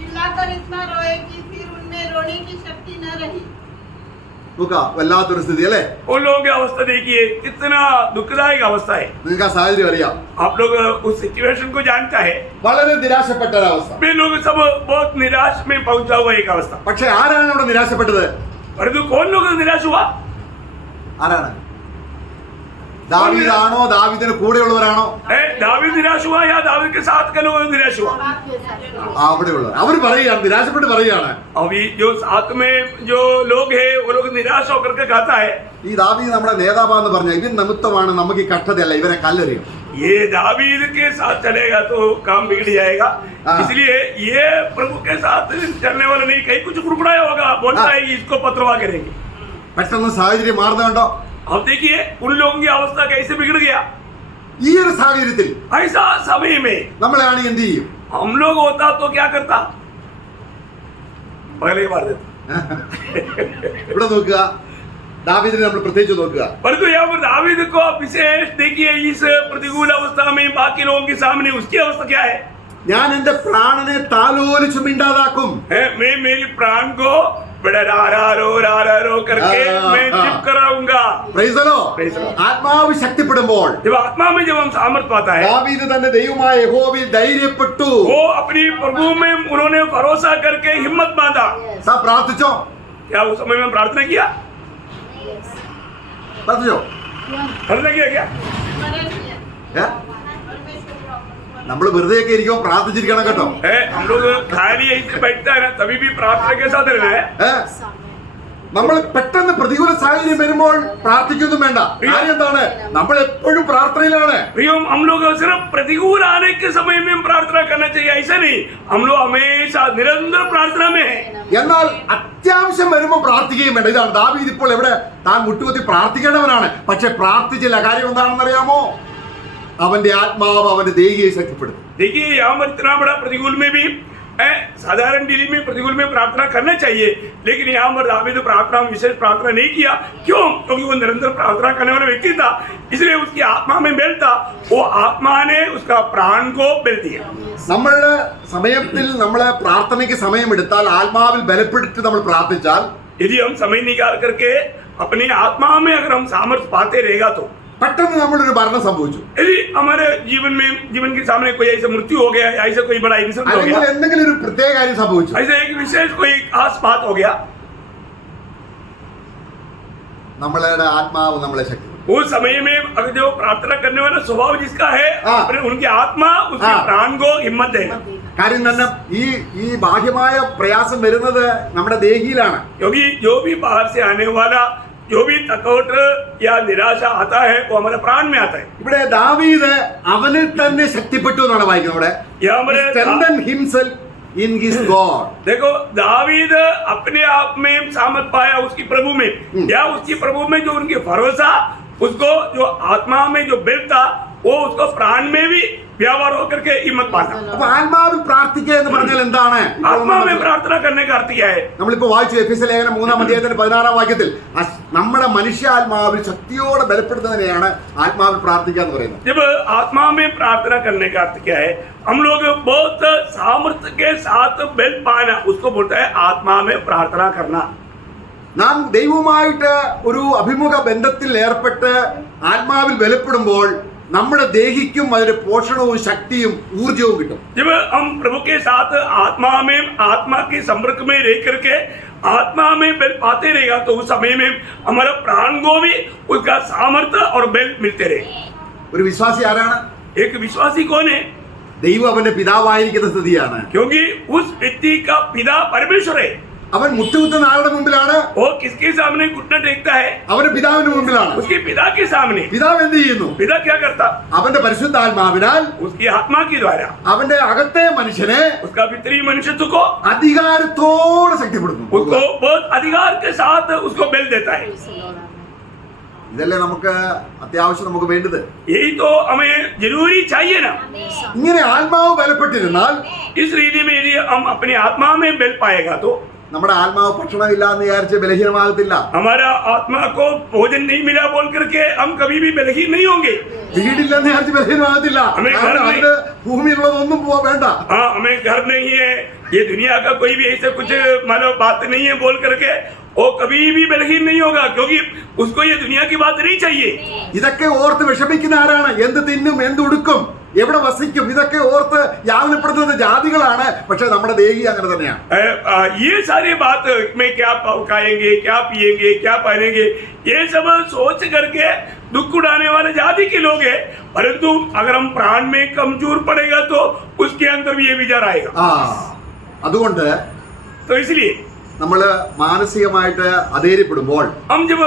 चिल्लाकर इतना रोए कि फिर उनमें रोने की शक्ति न रही. നോക്ക വല്ലാത്തൊരു സ്ഥിതി അല്ലേ. उन लोगों की अवस्था देखिए कितना दुखदायक अवस्था है. നിങ്ങൾക്ക് ആ സാഹചര്യം അറിയാം. आप लोग उस सिचुएशन को जानता है. വളരെ നിരാശപ്പെട്ട ഒരവസ്ഥ. वे लोग सब बहुत निराश में पहुंचा हुआ एक अवस्था. പക്ഷെ ആരാണ് അവിടെ നിരാശപ്പെട്ടത്? परंतु कौन लोग निराश हुआ? ആരാണ്? ദാവീദാണോ? ദാവീദിന് കൂടെയുള്ളവരാണോ? दावीद निराश हुआ या दावीद के साथ के लोग निराश हुआ? അവിടെയുള്ളവർ. അവർ പറയുകയാണ്, നിരാശപ്പെട്ട് പറയുകയാണ്. अभी जो साथ में जो लोग हैं वो लोग निराश होकर के कहता है ഈ ദാവീദ് നമ്മുടെ നേതാവാന്ന് പറഞ്ഞ ഇവൻ നിമിത്തമാണ് നമുക്ക് ഈ കഷ്ടതയല്ല, ഇവനെ കല്ലെറിയും. ये दावीद के साथ चलेगा तो काम बिगड़ जाएगा. इसलिए ये प्रभु के साथ चलने वाला नहीं, कहीं कुछ कुड़कुड़ाया होगा, बोलता है कि इसको पत्रवा करेंगे. പെട്ടെന്ന് സാഹചര്യം മാറുന്നുണ്ടോ? अब देखिए उन लोगों की अवस्था कैसे बिगड़ गया. ഈ ഒരു സാഹചര്യത്തിൽ ऐसा समय में നമ്മളാണ് എന്ത് ചെയ്യും? हम लोग होता तो क्या करता? पहले बार देता. ഇവിടെ നോക്കുക, ദാവീദിനെ നമ്മൾ പ്രത്യേകിച്ച് നോക്കുക. परंतु यहाँ पर दावीद को आप विशेष देखिए इस प्रतिकूल अवस्था में बाकी लोगों के सामने उसकी अवस्था क्या है? ഞാൻ എന്റെ പ്രാണനെ താലോലിച്ചു മിണ്ടാതാക്കും. मैं मेरी प्राण को बड़ा रा रो करके मैं चिप कराऊंगा. Praise the Lord. Praise the Lord. ആത്മാവ് ശക്തിപ്പെടുമ്പോൾ जब आत्मा में जब हम सामर्थ पाता है ദാവീദ് തന്റെ ദൈവമായ യഹോവയിൽ ധൈര്യപ്പെട്ടു. वो अपनी प्रभु में उन्होंने भरोसा करके हिम्मत बांधा. താ പ്രാർത്ഥിച്ചോ? क्या उस समय में प्रार्थना किया? പ്രാർത്ഥിച്ചോ? प्रार्थना किया क्या? स्मरण किया ഏ? परमेश्वर को अपना നമ്മൾ വെറുതെയൊക്കെ ഇരിക്കുമ്പോൾ പ്രാർത്ഥിച്ചിരിക്കണം കേട്ടോ. हम लोग खाली ऐसे बैठता है ना तभी भी प्रार्थना के साथ रहना है. ഏ? നമ്മൾ പെട്ടെന്ന് പ്രതികൂല സാഹചര്യം വരുമ്പോൾ പ്രാർത്ഥിക്കൊന്നും വേണ്ട. കാര്യം എന്താണ്? നമ്മൾ എപ്പോഴും പ്രാർത്ഥനയിലാണ്. प्रियम, हम लोग सिर्फ प्रतिकूल आने के समय में प्रार्थना करना चाहिए ऐसा नहीं. हम लोग हमेशा निरंतर प्रार्थना में है. എന്നാൽ അത്യാവശ്യം വരുമ്പോൾ പ്രാർത്ഥിക്കുകയും വേണ്ട. ഇതാണ് ദാവീദ് ഇപ്പോൾ എവിടെ താൻ മുട്ടുകുത്തി പ്രാർത്ഥിക്കേണ്ടവനാണ്. പക്ഷെ പ്രാർത്ഥിച്ചില്ല. കാര്യം എന്താണെന്ന് അറിയാമോ? അവന്റെ ആത്മാവ് അവന്റെ ദേഹിയെ ശക്തിപ്പെടുത്തും. देखिए यहाँ पर इतना बड़ा प्रतिकूल में भी साधारण डिली में प्रतिकूल में प्रार्थना करना चाहिए, लेकिन यहाँ पर दावीद प्रार्थना विशेष प्रार्थना नहीं किया. क्यों? क्योंकि वो निरंतर प्रार्थना करने वाला व्यक्ति था, इसलिए उसकी आत्मा में बल था. वो आत्मा ने उसका प्राण को बल दिया. നമ്മളുടെ സമയത്തിൽ നമ്മളെ പ്രാർത്ഥനയ്ക്ക് സമയമെടുത്താൽ ആത്മാവിൽ ബലപ്പെട്ടിട്ട് നമ്മൾ പ്രാർത്ഥിച്ചാൽ यदि हम समय निकाल करके अपनी आत्मा में अगर हम सामर्थ्य पाते रहेगा तो പെട്ടെന്ന് നമ്മളൊരു മരണം സംഭവിച്ചു, यदि हमारे जीवन के सामने कोई ऐसा मृत्यु हो गया, ऐसा कोई बड़ा इंसिडेंट हो അല്ലെങ്കിൽ गया, എന്തെങ്കിലും ഒരു പ്രത്യേക കാര്യം സംഭവിച്ചു, ऐसा एक विशेष कोई खास बात हो गया, നമ്മളുടെ ആത്മാവ് നമ്മളെ ശക്തി उस समय में अगर जो प्रार्थना करने वाला स्वभाव जिसका है, हाँ। अपने उनकी आत्मा उसके हाँ। प्राण को हिम्मत देगा, കാര്യം തന്നെ ഈ ബാഹ്യമായ പ്രയാസം വരുന്നത് നമ്മുടെ ദേഹിയിലാണ്. क्योंकि जो भी बाहर से आने वाला जो भी थकावट या निराशा आता है वो हमारे प्राण में आता है. ഇവിടെ ദാവീദ് അവനിൽ തന്നെ ശക്തിപ്പെട്ടു എന്നാണ് വായിക്കുന്നത്. ഇവിടെ यहाँ हमारे strengthen himself in his God. देखो दावीद अपने आप में सामर्थ पाया उसकी प्रभु में, या उसकी प्रभु में जो उनकी भरोसा, उसको जो आत्मा में जो बल था वो उसको प्राण में भी व्यवहार होकर के हिम्मत पाना. അപ്പൊ ആത്മാവിൽ പ്രാർത്ഥിക്കുക എന്ന് പറഞ്ഞാൽ എന്താണ്? आत्मा में प्रार्थना करने का अर्थ क्या है? നമ്മളിപ്പോ വായിച്ചു എഫെസ്യ ലേഖനം 3:16 വാക്യത്തിൽ നമ്മുടെ മനുഷ്യാത്മാവിൽ ശക്തിയോടെ ബലപ്പെടുത്തുന്നതിനെയാണ് ആത്മാവിൽ പ്രാർത്ഥിക്കുക എന്ന് പറയുന്നത്. जब आत्मा में प्रार्थना करने का अर्थ क्या है? हम लोग बहुत सामर्थ्य के साथ बल पाना, उसको बोलता है आत्मा में प्रार्थना करना. നാം ദൈവവുമായിട്ട് ഒരു അഭിമുഖ ബന്ധത്തിൽ ഏർപ്പെട്ട് ആത്മാവിൽ ബലപ്പെടുമ്പോൾ നമ്മുടെ ദേഹിക്കും അതിന്റെ പോഷണവും ശക്തിയും ഊർജവും കിട്ടും. जब हम प्रभु के साथ आत्मा के संपर्क में रह करके आत्मा में बल पाते रहेगा तो उस समय में हमारा प्राण को भी उसका सामर्थ्य और बल मिलते रहे. ഒരു വിശ്വാസി ആരാണ്? एक विश्वासी कौन है? ദൈവം അവന്റെ പിതാവായിരിക്കുന്ന സ്ഥിതിയാണ്. क्योंकि उस व्यक्ति का पिता परमेश्वर है. അവൻ മുട്ടുകുത്തുന്ന ആളുടെ മുമ്പിലാണ്, वो किसके सामने घुटना टेकता है? അവന്റെ പിതാവിന്റെ മുമ്പിലാണ്. उसके पिता के सामने. പിതാവ് എന്ത് ചെയ്യുന്നു? पिता क्या करता? അവന്റെ പരിശുദ്ധാത്മാവിനാൽ उसकी आत्मा के द्वारा അവന്റെ അകത്തെ മനുഷ്യനെ उसका भीतरी मनुष्यत्व को അധികാരത്തോടെ ശക്തിപ്പെടുത്തുന്നു. उसको बहुत अधिकार के साथ उसको बल देता है. ഇതല്ലേ നമുക്ക് അത്യാവശ്യം നമുക്ക് വേണ്ടത്. यही तो हमें जरूरी चाहिए ना. ഇങ്ങനെ ആത്മാവ് ബലപ്പെട്ടിരുന്നാൽ इस रीति में यदि हम अपनी आत्मा में बल पाएगा तो നമ്മുടെ ആത്മാവ് ഭക്ഷണമില്ല എന്ന് വിചാരിച്ച് ബലഹീനമാകത്തില്ല. हमारा आत्मा को भोजन नहीं मिला बोल करके हम कभी भी बलहीन नहीं होंगे. വീടില്ലെന്ന് വിചാരിച്ച് ബലഹീനമാകത്തില്ല. അമേ കാരണം घर में- അതിന് ഭൂമിയിലുള്ളതൊന്നും വേണ്ട. हाँ, हमें घर नहीं है, ये दुनिया का कोई भी ऐसा कुछ मतलब बात नहीं है बोल करके वो कभी भी बलहीन नहीं होगा, क्योंकि उसको ये दुनिया की बात नहीं चाहिए. ഇതൊക്കെ ഓർത്ത് വിഷമിക്കുന്ന ആരാണ്? എന്ത് തിന്നും, എന്ത് ഉടുക്കും, എവിടെ വസിക്കും, ഇതൊക്കെ ഓർത്ത് യാതനപ്പെടുന്നത് ജാതികളാണ്. പക്ഷെ നമ്മുടെ ദേഹി അങ്ങനെ തന്നെയാണ്. ये सारी बात में क्या खाएंगे, क्या पिएंगे, क्या पहनेंगे, ये सब सोच करके दुख उड़ाने वाले जाति के लोग हैं. परंतु अगर हम प्राण में कमजोर पड़ेगा तो उसके अंदर भी ये विचार आएगा. അതുകൊണ്ട് तो इसलिए നമ്മള് മാനസികമായിട്ട് അധൈര്യപ്പെടുമ്പോൾ हम जब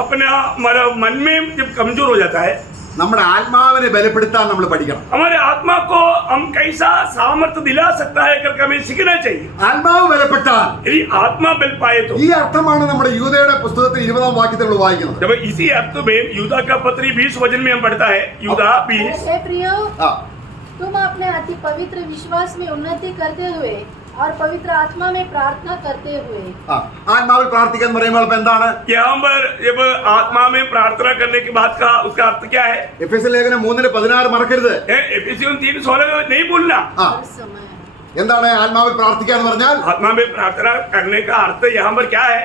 अपना हमारा मन में जब कमजोर हो जाता है, നമ്മുടെ ആത്മാവിനെ ബലപ്പെടുത്താൻ നമ്മൾ പഠിക്കണം. हमारे आत्मा को हम कैसा सामर्थ्य दिला सकता है करके हमें सीखना चाहिए. ആത്മാവ് ബലപ്പെട്ടാൽ यदि आत्मा बल पाए तो ഈ അർത്ഥമാണ് നമ്മുടെ യൂദയുടെ പുസ്തകത്തിൽ 20 വാക്യത്തിൽ നമ്മൾ വായിക്കുന്നത്. जब इसी अर्थ में यूदा का पत्री 20 वचन में हम पढ़ता है, यूदा 20. हे प्रियो, ആ, तुम अपने अति पवित्र विश्वास में उन्नति करते हुए और पवित्र आत्मा में प्रार्थना करते हुए ആ. ആത്മാവിൽ പ്രാർത്ഥിക്കാൻ പറയുമ്പോൾ ഇപ്പൊ എന്താണ്? यहाँ पर जब आत्मा में प्रार्थना करने की बात का उसका अर्थ क्या है? എഫെസ്യ ലേഖനം 3:16 മറക്കരുത്. एफिसियों 3:16 नहीं भूलना. ആ, हर समय എന്താണ് ആത്മാവിൽ പ്രാർത്ഥിക്കുക എന്ന് പറഞ്ഞാൽ? आत्मा में प्रार्थना करने का अर्थ यहाँ पर क्या है?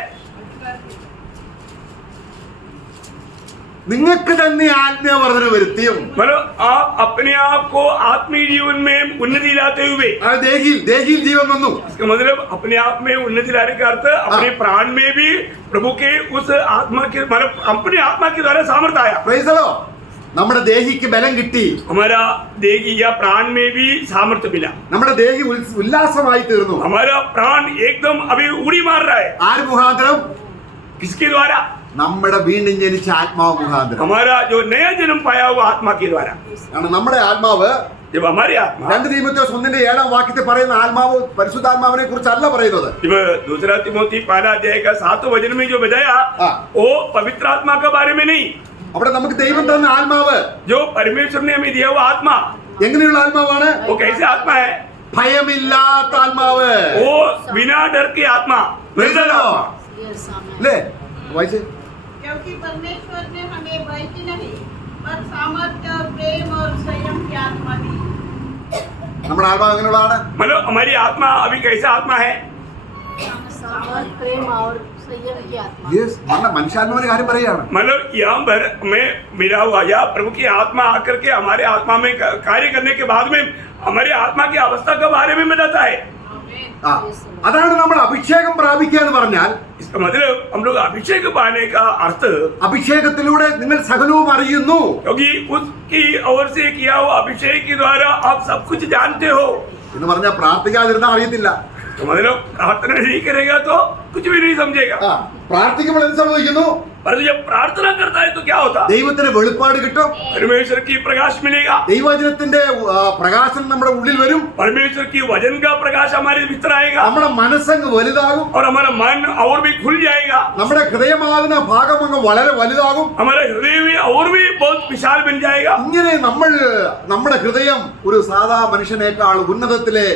നിങ്ങൾക്ക് തന്നെ ആത്മീയ വർധന വരുത്തിയും मतलब आप अपने आप को आत्मीय जीवन में उन्नति लाते हुए, ആ ദേഹിയിൽ ജീവൻ വന്നു. इसका मतलब अपने आप में उन्नति लाने का अर्थ अपने प्राण में भी प्रभु के उस आत्मा के मतलब अपनी आत्मा के द्वारा सामर्थ्य आया. Praise the Lord. നമ്മുടെ ദേഹിക്ക് ബലം കിട്ടി. हमारा देही या प्राण में भी सामर्थ्य मिला. നമ്മുടെ ദേഹി ഉല്ലാസമായി തീർന്നു. हमारा प्राण एकदम अभी उड़ी मार रहा है. ആര് മുഖാന്തരം? किसके द्वारा? നമ്മുടെ വീണ്ടും ജനിച്ച ആത്മാവ് മുഖാന്തരം. हमारा जो नया जन्म पाया हुआ आत्मा के द्वारा. കാരണം നമ്മുടെ ആത്മാവ് जब हमारी आत्मा 2 തീമോഥെയോസ് 1:7 വാക്യത്തിൽ പറയുന്ന ആത്മാവ് പരിശുദ്ധാത്മാവിനെ കുറിച്ചല്ല പറയുന്നത്. जब दूसरा तिमोथी 1 अध्याय का 7 वचन में जो बताया हाँ। वो पवित्र आत्मा के बारे में नहीं, അവിടെ നമുക്ക് ദൈവം തന്ന ആത്മാവ് जो परमेश्वर ने हमें दिया हुआ आत्मा. എങ്ങനെയുള്ള ആത്മാവാണ്? वो कैसे आत्मा है? ഭയമില്ലാത്ത ആത്മാവ്. वो बिना डर की आत्मा, निर्दल आत्मा. Yes, amen. അല്ലേ? വായിച്ചേ. क्योंकि परमेश्वर ने हमें भय की नहीं पर सामर्थ्य और प्रेम और संयम की आत्मा दी. നമ്മുടെ ആത്മാവ് എങ്ങനെയുള്ളതാണ്? मतलब हमारी आत्मा अभी कैसा आत्मा है? सामर्थ, प्रेम और संयम की आत्मा। യെസ്, മനുഷ്യാത്മാവിന്റെ കാര്യം പറയുകയാണ്. मतलब यहाँ पर हमें मिला हुआ या प्रभु की आत्मा आकर के हमारे आत्मा में कार्य करने के बाद में हमारे आत्मा की अवस्था के बारे में बताता है। ആ, അതാണ് നമ്മൾ അഭിഷേകം പ്രാപിക്കുക എന്ന് പറഞ്ഞാൽ. इसका मतलब हम लोग अभिषेक पाने का अर्थ, അഭിഷേകത്തിലൂടെ നിങ്ങൾ സകലവും അറിയുന്നു. क्योंकि उसकी ओर से किया हुआ अभिषेक के द्वारा आप सब कुछ जानते हो। എന്ന് പറഞ്ഞാൽ പ്രാർത്ഥിക്കാതിരുന്നാൽ അറിയത്തില്ല. तो मतलब प्रार्थना नहीं करेगा तो कुछ भी नहीं समझेगा। ആ, പ്രാർത്ഥിക്കുമ്പോൾ എന്ത് സംഭവിക്കുന്നു? परंतु जब प्रार्थना करता है तो क्या होता? ദൈവത്തിന് വെളിപ്പാട് കിട്ടും. परमेश्वर की प्रकाश मिलेगा, ദൈവവചനത്തിന്റെ പ്രകാശനം നമ്മുടെ ഉള്ളിൽ വരും. परमेश्वर की वचन का प्रकाश हमारे भीतर आएगा നമ്മുടെ മനസ്സങ്ങ് വലുതാകും. और हमारा मन और भी खुल जाएगा, നമ്മുടെ ഹൃദയമാകുന്ന ഭാഗം അങ്ങ് വളരെ വലുതാകും. हमारे हृदय में और भी बहुत विशाल बन जाएगा। ഇങ്ങനെ നമ്മുടെ ഹൃദയം ഒരു സാധാ മനുഷ്യനേക്കാൾ ഉന്നതത്തിലെ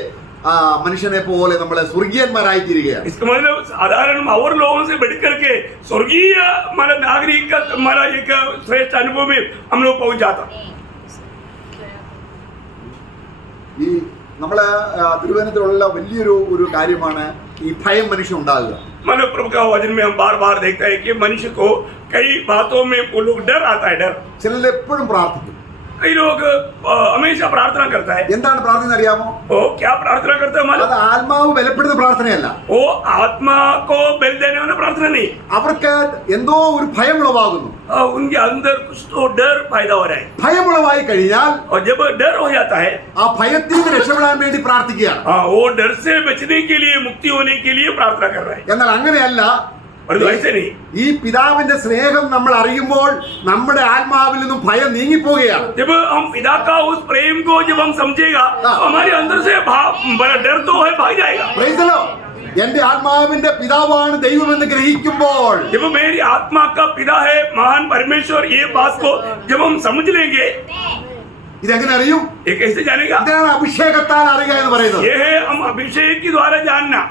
മനുഷ്യനെ പോലെ നമ്മളെ സ്വർഗീയന്മാരായി തീരുകയാണ്. इसका मतलब साधारण और लोगों से बढ़ करके स्वर्गीय हमारा नागरिक का हमारा एक श्रेष्ठ अनुभव में हम लोग पहुंच जाता। ഈ നമ്മളെ തിരുവനന്തപുരത്തുള്ള വലിയൊരു കാര്യമാണ് ഈ ഭയം മനുഷ്യൻ ഉണ്ടാകുക. मतलब प्रभु का वचन में हम बार बार देखते हैं कि मनुष्य को कई बातों में वो लोग डर आता है, डर। ചിലർ എപ്പോഴും പ്രാർത്ഥിക്കും. कई लोग हमेशा प्रार्थना करता है। എന്താണ് പ്രാർത്ഥന അറിയാമോ? वो क्या प्रार्थना करता है? അത് मतलब ആത്മാവ് ബലപ്പെടുന്ന പ്രാർത്ഥനയല്ല. वो आत्मा को बल देने वाला प्रार्थना नहीं, അവർക്ക് എന്തോ ഒരു ഭയം ഉളവാകുന്നു. उनके अंदर कुछ तो डर पैदा हो रहा है। ഭയം ഉളവായി കഴിഞ്ഞാൽ और जब डर हो जाता है, ആ ഭയത്തിൽ നിന്ന് രക്ഷപ്പെടാൻ വേണ്ടി പ്രാർത്ഥിക്കുകയാണ്. वो डर से बचने के लिए, मुक्ति होने के लिए प्रार्थना कर रहा है। എന്നാൽ അങ്ങനെയല്ല. परंतु ऐसे नहीं। ഈ പിതാവിന്റെ സ്നേഹം നമ്മൾ അറിയുമ്പോൾ നമ്മുടെ ആത്മാവിൽ നിന്നും ഭയം നീങ്ങിപ്പോവുകയാണ്. जब हम पिता का उस प्रेम को जब हम समझेगा तो हमारे अंदर से बड़ा डर तो है, भाग जाएगा। Praise the Lord. എന്റെ ആത്മാവിന്റെ പിതാവാണ് ദൈവമെന്ന് ഗ്രഹിക്കുമ്പോൾ, जब मेरी आत्मा का पिता है महान परमेश्वर, ये बात को जब हम समझ लेंगे, ഇതെങ്ങനെ അറിയും? ये कैसे जानेगा? ഇതാണ് അഭിഷേകത്താൽ അറിയുക എന്ന് പറയുന്നത്. ये है हम अभिषेक के द्वारा जानना।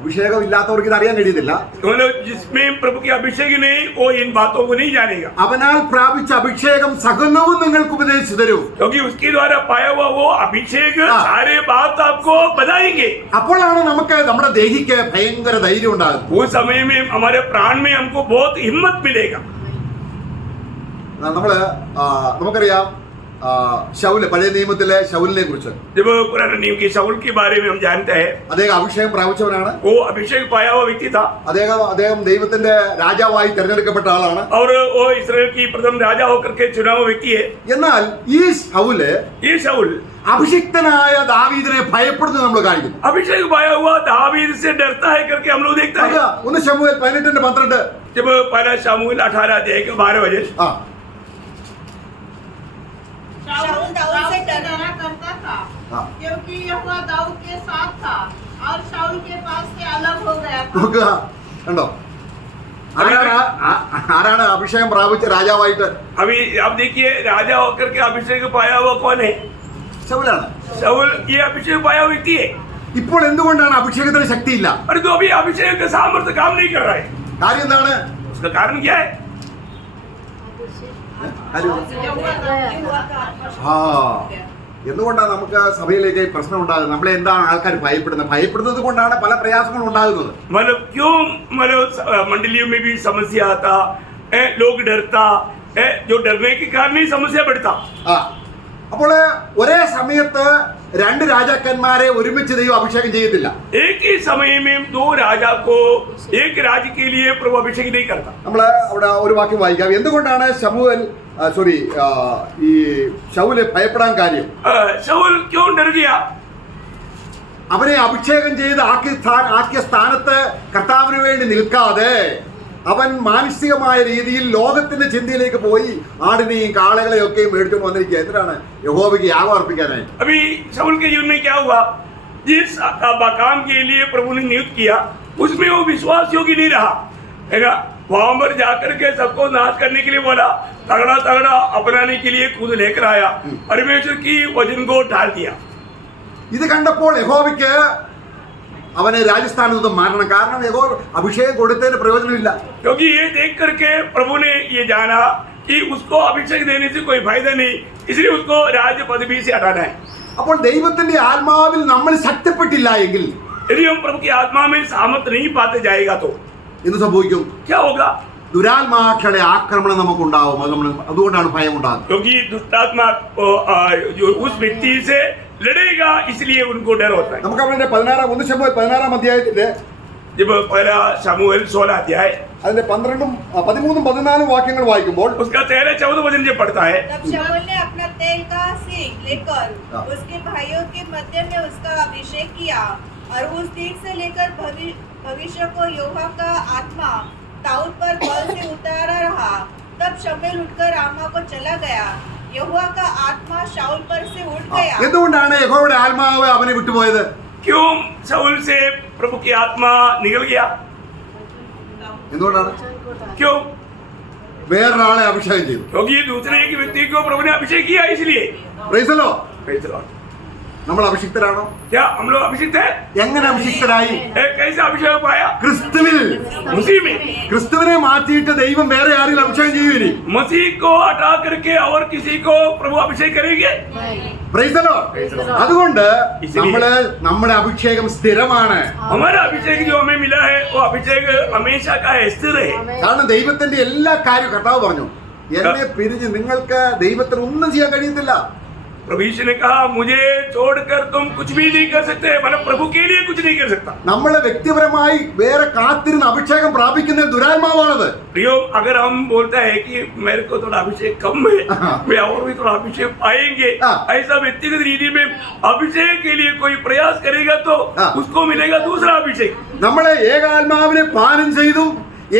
അഭിഷേകം ഇല്ലാത്തവർക്ക് ഇത് അറിയാൻ കഴിയത്തില്ല. मतलब जिसमें प्रभु की अभिषेक नहीं, वो इन बातों को नहीं जानेगा। അവനാൽ പ്രാപിച്ച അഭിഷേകം സകലവും നിങ്ങൾക്ക് ഉപദേശിച്ചു തരും. क्योंकि उसके द्वारा पाया हुआ वो अभिषेक सारे बात आपको बताएंगे। അപ്പോഴാണ് നമുക്ക് നമ്മുടെ ദേഹിക്ക് ഭയങ്കര ധൈര്യം ഉണ്ടാകുന്നത്. उस समय में हमारे प्राण में हमको बहुत हिम्मत मिलेगा। നമുക്കറിയാം ശൗല്, പഴയ നിയമത്തിലെ ശൗലിനെ കുറിച്ച്. जब पुराने नियम के शाऊल के बारे में हम जानते हैं, അദ്ദേഹം അഭിഷേകം പ്രാപിച്ചവനാണ്. वो अभिषेक पाया हुआ व्यक्ति था അദ്ദേഹം ദൈവത്തിന്റെ രാജാവായി തെരഞ്ഞെടുക്കപ്പെട്ട ആളാണ്. और वो इसराइल की प्रथम राजा होकर के चुना हुआ व्यक्ति है। എന്നാൽ ഈ ശൗല് ये शाऊल അഭിഷിക്തനായ ദാവീദിനെ ഭയപ്പെടുന്നത് നമ്മൾ കാണിക്കുന്നു. अभिषेक पाया हुआ दावीद से डरता है करके हम लोग देखता है। 1 ശമൂവേൽ 18:12. जब पहला शमूएल 18 अध्याय के 12 वचन, शाऊल दाऊद से डरा करता था हाँ। क्योंकि यहोवा दाऊद के साथ था और शाऊल के पास से अलग हो गया था। നോക്കുക, കണ്ടോ? ആരാണ് അഭിഷേകം പ്രാപിച്ച രാജാവായിട്ട്? अभी आप देखिए राजा होकर के अभिषेक पाया हुआ कौन है? ശൗലാണ്. शाऊल ये अभिषेक पाया हुआ व्यक्ति है। ഇപ്പോൾ എന്തുകൊണ്ടാണ് अभिषेകത്തിന് ശക്തിയില്ല? पर तो अभी अभिषेक का सामर्थ्य काम नहीं कर रहा है। കാര്യം എന്താണ്? उसका कारण क्या है? എന്തുകൊണ്ടാണ് നമുക്ക് സഭയിലേക്ക് പ്രശ്നം ഉണ്ടാകുന്നത്? നമ്മളെ എന്താണ് ആൾക്കാർ ഭയപ്പെടുന്നത് കൊണ്ടാണ് പല പ്രയാസങ്ങളും ഉണ്ടാകുന്നത്. मतलब क्यों मतलब मंडलियों में भी समस्या आता है, लोग डरता है, जो डरने के कारण ही समस्या बढ़ता। അപ്പോൾ ഒരേ സമയത്ത് രണ്ട് രാജാക്കന്മാരെ ഒരുമിച്ച് ദൈവം അഭിഷേകം ചെയ്യത്തില്ല. एक ही समय में दो राजा को एक राज्य के लिए प्रभु अभिषेक नहीं करता। നമ്മൾ അവിടെ ഒരു വാക്യം വായിക്കാം. എന്തുകൊണ്ടാണ് ഈ ശൗല് ഭയപ്പെടാൻ കാര്യം? शाऊल क्यों डर गया? അവനെ അഭിഷേകം ചെയ്ത് ആക്കിയ സ്ഥാനത്ത് കർത്താവിന് വേണ്ടി നിൽക്കാതെ അവൻ മാനസികമായ രീതിയിൽ ലോകത്തിന്റെ ചിന്തയിലേക്ക് പോയി ആടിനെയും കാളകളെയും ഒക്കെ മേടിച്ചുകൊണ്ട് വന്നിരിക്കുക. എന്തിനാണ്? യഹോവയ്ക്ക് യാഗം അർപ്പിക്കാനായി. अभी शाऊल के जीवन में क्या हुआ? जिस काम के लिए प्रभु ने नियुक्त किया उसमें वो विश्वास योग्य नहीं रहा, है ना? वहां पर जाकर के सबको नाश करने के लिए बोला, तगड़ा अपनाने के लिए खुद लेकर आया, परमेश्वर की वचन को ढाल दिया। ഇത് കണ്ടപ്പോൾ യഹോവയ്ക്ക് അവനെ രാജസ്ഥാനിൽ നിന്ന് മാറണം. കാരണം യഹോവ അഭിഷേകം കൊടുത്തതിന് പ്രയോജനമില്ല. क्योंकि ये देख करके प्रभु ने ये जाना कि उसको अभिषेक देने से कोई फायदा नहीं, इसलिए उसको राज्य पदवी से हटाना है। അപ്പോൾ ദൈവത്തിന്റെ ആത്മാവിൽ നമ്മൾ ശക്തിപ്പെട്ടില്ല എങ്കിൽ यदि हम प्रभु की आत्मा में सामर्थ नहीं पाते जाएगा तो എന്ത് സംഭവിക്കും? क्या होगा? ദുരാത്മാക്കളുടെ ആക്രമണം നമുക്കുണ്ടാവും. അതുകൊണ്ടാണ് ഭയം ഉണ്ടാകുന്നത്. क्योंकि दुष्टात्मा जो उस व्यक्ति से लड़ेगा, इसलिए उनको डर होता है. നമുക്ക് അവിടെ 1 ശമൂവേൽ 16 അധ്യായത്തിന്റെ जब पहला शमूएल 16 अध्याय അതിന്റെ 12 13 14 വാക്യങ്ങൾ വായിക്കുമ്പോൾ उसका 13-14 वचन जब पढ़ता है, तब शमूएल ने अपना तेल का सींग लेकर हाँ। उसके भाइयों के मध्य में उसका अभिषेक किया और उस दिन से लेकर भविष्य को यहोवा का आत्मा दाऊद पर बल से उतारा रहा. तब शमूएल उठकर रामा को चला गया. यहोवा का आत्मा शाऊल पर से उठ गया. എന്തുകൊണ്ടാണ് യഹോവയുടെ ആത്മാവ് അവനെ വിട്ടുപോയത്? क्यों शाऊल से प्रभु की आत्मा निकल गया? എന്തുകൊണ്ടാണ്? क्यों? വേറൊരാളെ അഭിഷേകം ചെയ്തു. क्योंकि दूसरे एक व्यक्ति को प्रभु ने अभिषेक किया, इसलिए. Praise the Lord. Praise the Lord. നമ്മൾ അഭിഷിക്തരാണോ? क्या हम लोग अभिषिक्त है? എങ്ങനെ അഭിഷിക്തരായി? कैसे अभिषेक पाया? ക്രിസ്തുവിൽ. मसीह में. ക്രിസ്തുവിനെ മാറ്റിയിട്ട് ദൈവം വേറെ ആരെങ്കിലും അഭിഷേകം ചെയ്യുവിനി? मसीह को हटा करके और किसी को प्रभु अभिषेक करेंगे? Praise the Lord. അതുകൊണ്ട് നമ്മുടെ അഭിഷേകം സ്ഥിരമാണ്. हमारा अभिषेक जो हमें मिला है वो अभिषेक हमेशा का है, स्थिर है. കാരണം ദൈവത്തിന്റെ എല്ലാ കാര്യവും കർത്താവ് പറഞ്ഞു, എന്നെ പിരിഞ്ഞ് നിങ്ങൾക്ക് ദൈവത്തിന് ഒന്നും ചെയ്യാൻ കഴിയത്തില്ല. प्रभु यीशु ने कहा, मुझे छोड़कर तुम कुछ भी नहीं कर सकते. मतलब प्रभु के लिए कुछ नहीं कर सकता. നമ്മളെ വ്യക്തിപരമായി വേറെ കാത്തിരുന്ന് അഭിഷേകം പ്രാപിക്കുന്ന ദുരാത്മാവാണത്. प्रियो, अगर हम बोलता है कि मेरे को थोड़ा अभिषेक कम है, वे और भी थोड़ा अभिषेक पाएंगे, ऐसा व्यक्तिगत रीति में अभिषेक के लिए कोई प्रयास करेगा तो उसको मिलेगा दूसरा अभिषेक. നമ്മളെ ഏകാത്മാവിനെ പാനം ചെയ്തു,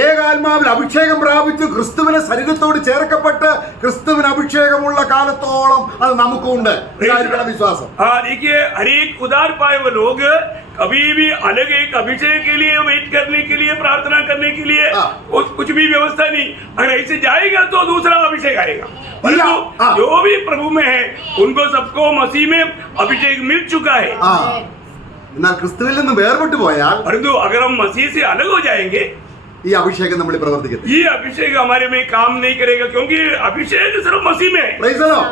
ഏകാത്മാവിൽ അഭിഷേകം പ്രാപിച്ചു, ക്രിസ്തുവിനെ ശരീരത്തോട് ചേർക്കപ്പെട്ട് ക്രിസ്തുവിന് അഭിഷേകമുള്ള കാലത്തോളം അത് നമുക്കുണ്ട്. ഇതായിരിക്കണം വിശ്വാസം. हाँ, देखिए, हर एक उदार पाए हुए लोग कभी भी अलग एक अभिषेक के लिए वेट करने के लिए, प्रार्थना करने के लिए कुछ भी व्यवस्था नहीं. अगर ऐसे जाएगा तो दूसरा अभिषेक आएगा. परंतु जो भी प्रभु में है उनको सबको मसीह में अभिषेक मिल चुका है. എന്നാൽ ക്രിസ്തുവിൽ നിന്ന് വേർപെട്ടു പോയാൽ परंतु अगर हम मसीह से अलग हो जाएंगे, ഈ അഭിഷേകം നമ്മൾ പ്രവർത്തിക്കത്തില്ല. ये अभिषेक हमारे में काम नहीं करेगा, क्योंकि अभिषेक सिर्फ मसीह में है. Praise the Lord.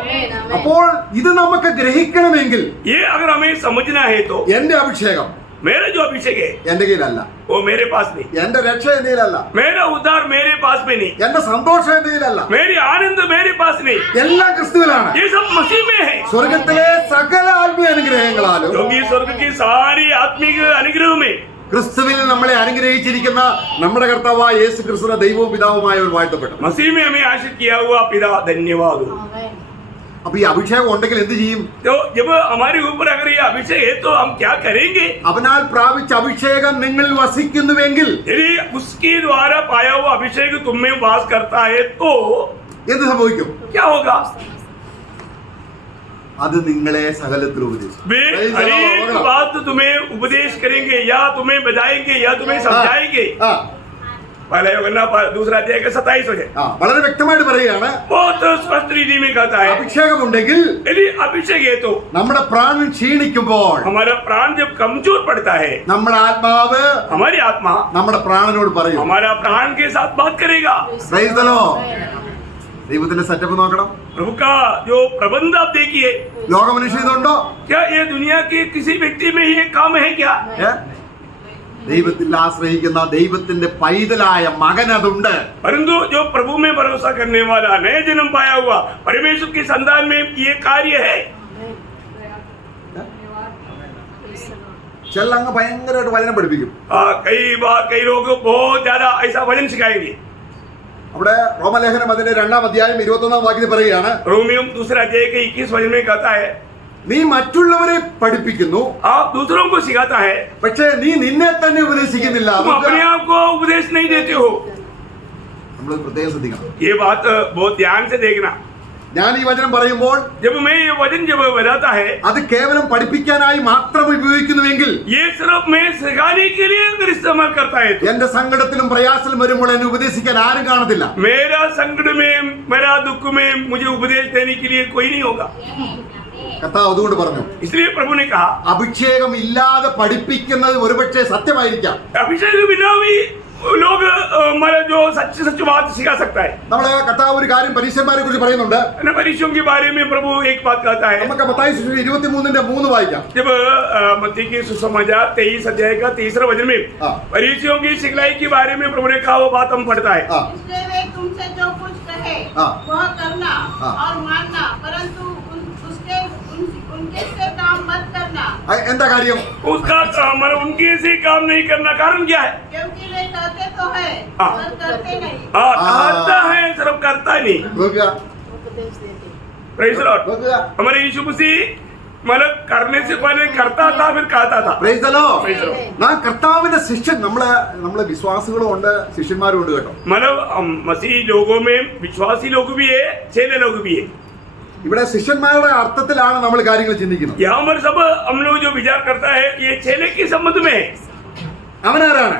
അപ്പോൾ ഇത് നമുക്ക് ഗ്രഹിക്കണമെങ്കിൽ ये अगर हमें समझना है तो എന്റെ അഭിഷേകം मेरा जो अभिषेक है എന്റെ കയ്യിലല്ല, वो मेरे पास नहीं. എന്റെ രക്ഷ എന്റെ കയ്യിലല്ല, मेरा उद्धार मेरे पास में नहीं. എന്റെ സന്തോഷം എന്റെ കയ്യിലല്ല, मेरी आनंद मेरे पास नहीं. എല്ലാം ക്രിസ്തുവിലാണ്. ये सब मसीह में है. സ്വർഗത്തിലെ സകല ആത്മീയ അനുഗ്രഹങ്ങളാലും क्योंकि स्वर्ग की सारी आत्मिक अनुग्रह में ക്രിസ്തുവിൽ നമ്മളെ അനുഗ്രഹിച്ചിരിക്കുന്ന നമ്മുടെ കർത്താവായ യേശു ക്രിസ്തുവിന്റെ ദൈവവും പിതാവുമായ ഒരു വാഴ്ത്തപ്പെട്ടു. मसीह में हमें आशीष किया हुआ पिता धन्यवाद हो. അപ്പൊ ഈ അഭിഷേകം ഉണ്ടെങ്കിൽ എന്ത് ചെയ്യും? तो जब हमारे ऊपर अगर ये अभिषेक है तो हम क्या करेंगे? അവനാൽ പ്രാപിച്ച അഭിഷേകം നിങ്ങളിൽ വസിക്കുന്നുവെങ്കിൽ यदि उसके द्वारा पाया हुआ अभिषेक तुम में वास करता है तो എന്ത് സംഭവിക്കും? क्या होगा? അത് നിങ്ങളെ സകലത്തിൽ ഉപദേശിക്കും. वे हर एक बात तुम्हें उपदेश करेंगे, या तुम्हें बताएंगे, या तुम्हें समझाएंगे. पहला यूहन्ना दूसरा अध्याय का 27 वचन വളരെ വ്യക്തമായിട്ട് പറയുകയാണ്, बहुत स्पष्ट रीति में कहता है, അഭിഷേകം ഉണ്ടെങ്കിൽ यदि अभिषेक है तो നമ്മുടെ പ്രാണൻ ക്ഷീണിക്കുമ്പോൾ हमारा प्राण जब कमजोर पड़ता है, നമ്മുടെ ആത്മാവ് हमारी आत्मा നമ്മുടെ പ്രാണനോട് പറയും. हमारा प्राण के साथ बात करेगा. Praise the Lord. ദൈവത്തിന്റെ സെറ്റപ്പ് നോക്കണം. प्रभु का जो प्रबंध आप देखिए, ലോകമനുഷ്യ ഇതുണ്ടോ? क्या ये दुनिया के किसी व्यक्ति में ये काम है क्या? ദൈവത്തിൽ ആശ്രയിക്കുന്ന ദൈവത്തിന്റെ പൈതലായ മകൻ അതുണ്ട്. परंतु जो प्रभु में भरोसा करने वाला नए जन्म पाया हुआ परमेश्वर की संतान में ये कार्य है. ചില അങ്ങ് ഭയങ്കരമായിട്ട് വചനം പഠിപ്പിക്കും. कई बार कई लोग बहुत ज्यादा ऐसा वचन सिखाएंगे. അവിടെ റോമലേഖനം അതിന്റെ 2-ാം അധ്യായം 21-ാം വാക്യത്തിൽ പറയുകയാണ്, रोमियो दूसरा अध्याय के 21 वचन में कहता है, നീ മറ്റുള്ളവരെ പഠിപ്പിക്കുന്നു, आप दूसरों को सिखाता है, പക്ഷേ നീ നിന്നെ തന്നെ ഉപദേശിക്കുന്നില്ല. तुम अपने आप को उपदेश नहीं देते हो. നമ്മൾ പ്രത്യേകം ശ്രദ്ധിക്കണം. ये बात बहुत ध्यान से देखना. ഞാൻ ഈ വചനം പറയുമ്പോൾ जब मैं ये वचन जब बताता है, അത് കേവലം പഠിപ്പിക്കാനായി മാത്രം ഉപയോഗിക്കുന്നുവെങ്കിൽ, ये सिर्फ मैं सिखाने के लिए अगर इस्तेमाल करता है तो എന്റെ സങ്കടത്തിലും പ്രയാസത്തിലും വരുമ്പോൾ എന്നെ ഉപദേശിക്കാൻ ആരും കാണത്തില്ല. मेरा संकट में, मेरा दुख में मुझे उपदेश देने के लिए कोई नहीं होगा. കർത്താവ് അതുകൊണ്ട് പറഞ്ഞു, इसलिए प्रभु ने कहा, അഭിഷേകം ഇല്ലാതെ പഠിപ്പിക്കുന്നത് ഒരുപക്ഷെ സത്യമായിരിക്കാം, अभिषेक बिना भी लोग मतलब जो सच बात सिखा सकता है। നമ്മളെ കർത്താവ് ഒരു കാര്യം പരീശന്മാരെ കുറിച്ച് പറയുന്നുണ്ട്. ना परीक्षों के बारे में प्रभु एक बात कहता है। നമുക്ക് മത്തായി സുവിശേഷം 23:3 വായിക്കാം. जब मत्ती की सुसमाचार 23 अध्याय का 3 वचन में परीक्षों की सिखलाई के बारे में प्रभु ने कहा वो बात हम पढ़ता है। इसलिए वे तुमसे जो कुछ कहे वह करना और मानना, परंतु उनके से काम मत करना। എന്താ കാര്യം? उसका मतलब उनके से काम नहीं करना, कारण क्या है? क्योंकि वे कहते तो है पर करते नहीं। कहता है सिर्फ करता नहीं। നോക്കുക, उपदेश देते। Praise the Lord. നോക്കുക. हमारे यीशु मसीह मतलब करने से पहले करता था फिर कहता था। Praise the Lord. Praise the Lord. നാം കർത്താവിന്റെ ശിഷ്യൻ, നമ്മളെ വിശ്വാസികളും ഉണ്ട്, ശിഷ്യന്മാരും ഉണ്ട് കേട്ടോ. मतलब मसीह लोगों में विश्वासी लोग भी है, चेले लोग भी है। ഇവിടെ ശിഷ്യന്മാരുടെ അർത്ഥത്തിലാണ് നമ്മൾ കാര്യങ്ങൾ ചിന്തിക്കുന്നത്. यहाँ पर सब हम लोग जो विचार करता है ये चेले के संबंध में है। അവനാരാണ്?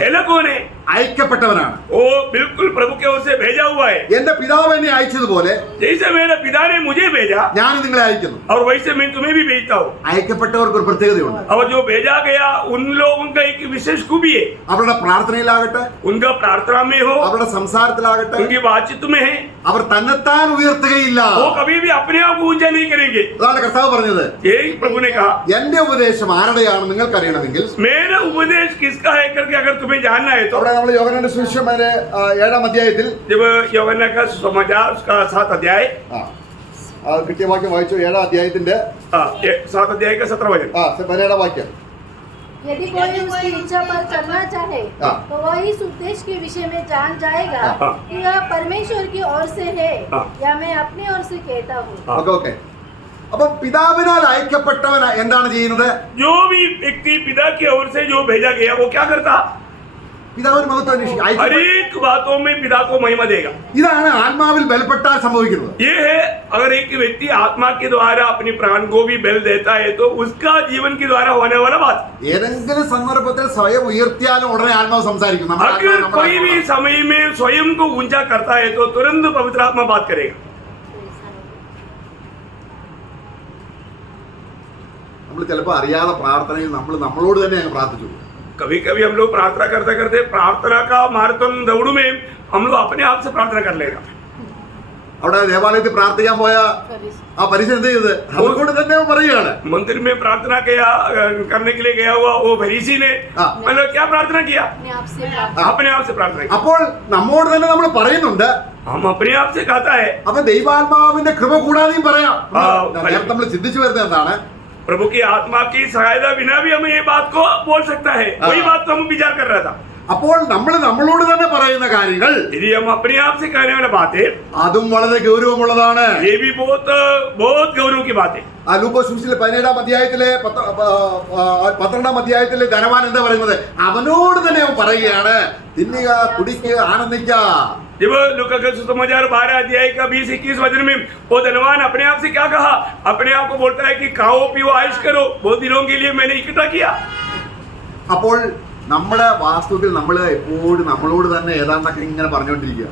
चेला कौन है? അയക്കപ്പെട്ടവനാണ്. वो बिल्कुल प्रभु की ओर से भेजा हुआ है। എന്റെ പിതാവ് എന്നെ അയച്ചതുപോലെ जैसे मेरे पिता ने मुझे भेजा ഞാൻ നിങ്ങളെ അയക്കുന്നു. और वैसे मैं तुम्हें भी भेजता हूँ। അയക്കപ്പെട്ടവർക്ക് ഒരു പ്രത്യേകതയുണ്ട്. और जो भेजा गया उन लोगों का एक विशेष खूबी है। അവരുടെ പ്രാർത്ഥനയിലാകട്ടെ, उनका प्रार्थना में हो, അവരുടെ സംസാരത്തിലാകട്ടെ, उनकी बातचीत में है, അവർ തന്നെത്താൻ ഉയർത്തുകയില്ല. वो कभी भी अपने आप को ऊंचा नहीं करेंगे। അതാണ് കർത്താവ് പറഞ്ഞത്. यही प्रभु ने कहा, എന്റെ ഉപദേശം ആരുടെയാണ് നിങ്ങൾക്കറിയണമെങ്കിൽ. मेरा उपदेश किसका है करके अगर तुम्हें जानना है तो അവിടെ നമ്മൾ യോഹന്നാന്റെ സുവിശേഷം 7-ാം അധ്യായത്തിൽ जब यूहन्ना का सुसमाचार उसका 7 अध्याय കിട്ടിയ വാക്യം വായിച്ചു. 7-ാം അധ്യായത്തിന്റെ 7 अध्याय का 17 वचन। 17-ാം വാക്യം. यदि कोई उसकी इच्छा पर चलना चाहे तो वह इस उद्देश्य के विषय में जान जाएगा कि यह परमेश्वर की ओर से है या मैं अपनी ओर से कहता हूँ। ഓക്കെ. അപ്പൊ പിതാവിനാൽ അയക്കപ്പെട്ടവൻ എന്താണ് ചെയ്യുന്നത്? जो भी व्यक्ति पिता की ओर से जो भेजा गया वो क्या करता? പിതാവിന് മഹത്വം हर അന്വേഷിക്കും. एक बातों में पिता को महिमा देगा। ഇതാണ് ആത്മാവിൽ ബലപ്പെട്ടാൽ സംഭവിക്കുന്നത്. ये है अगर एक व्यक्ति आत्मा के द्वारा अपनी प्राण को भी बल देता है तो उसका जीवन के द्वारा होने वाला बात। ഏതെങ്കിലും സന്ദർഭത്തിൽ സ്വയം ഉയർത്തിയാലും ഉടനെ ആത്മാവ് സംസാരിക്കും. നമ്മുടെ अगर ആത്മാവ് നമ്മുടെ कोई भी ആത്മാവ്. समय में स्वयं को ऊंचा करता है तो तुरंत पवित्र आत्मा बात करेगा। നമ്മൾ ചിലപ്പോൾ അറിയാതെ പ്രാർത്ഥനയിൽ നമ്മളോട് തന്നെ അങ്ങ് പ്രാർത്ഥിച്ചു. कभी कभी हम लोग प्रार्थना करते करते प्रार्थना का माराथन दौड़ में हम लोग अपने आप से प्रार्थना कर लेगा। അവിടെ ദേവാലയത്തിൽ പ്രാർത്ഥിക്കാൻ പോയ ആ പരിചയം എന്ത് ചെയ്തത്? അതുകൊണ്ട് തന്നെ പറയുകയാണ്. मंदिर में प्रार्थना किया करने के लिए गया हुआ वो फरीसी ने मतलब क्या प्रार्थना किया? अपने आप से प्रार्थना। अपने आप से प्रार्थना किया। അപ്പോൾ നമ്മോട് തന്നെ നമ്മൾ പറയുന്നുണ്ട്. हम अपने आप से कहता है। അപ്പൊ ദൈവാത്മാവിന്റെ കൃപ കൂടാതെയും പറയാം. ആ, നേരത്തെ നമ്മൾ ചിന്തിച്ചു വരുന്നത് എന്താണ്? प्रभु की आत्मा की सहायता बिना भी हमें ये बात को बोल सकता है। वही बात तो हम विचार कर रहा था। അപ്പോൾ നമ്മളോട് തന്നെ പറയുന്ന കാര്യങ്ങൾ यदि हम अपने आप से कहने वाली बातें അതും വളരെ ഗൗരവമുള്ളതാണ്. ये भी बहुत बहुत गौरव की बात है। ലൂക്കോസ് സുവിശേഷത്തിലെ 17-ാം അധ്യായത്തിലെ 12-ാം അധ്യായത്തിലെ ധനവാൻ എന്താ പറയുന്നത്? അവനോട് തന്നെ അവൻ പറയുകയാണ്, തിന്നുക, കുടിക്കുക, ആനന്ദിക്കുക. जब लूका का सुसमाचार 12 अध्याय का 20-21 वचन में वो धनवान अपने आप से क्या कहा? अपने आप को बोलता है कि खाओ पियो ऐश करो, बहुत दिनों के लिए मैंने इकट्ठा किया। അപ്പോൾ നമ്മുടെ വാസ്തവത്തിൽ നമ്മൾ എപ്പോഴും നമ്മളോട് തന്നെ ഏതാണ്ടൊക്കെ ഇങ്ങനെ പറഞ്ഞുകൊണ്ടിരിക്കുക.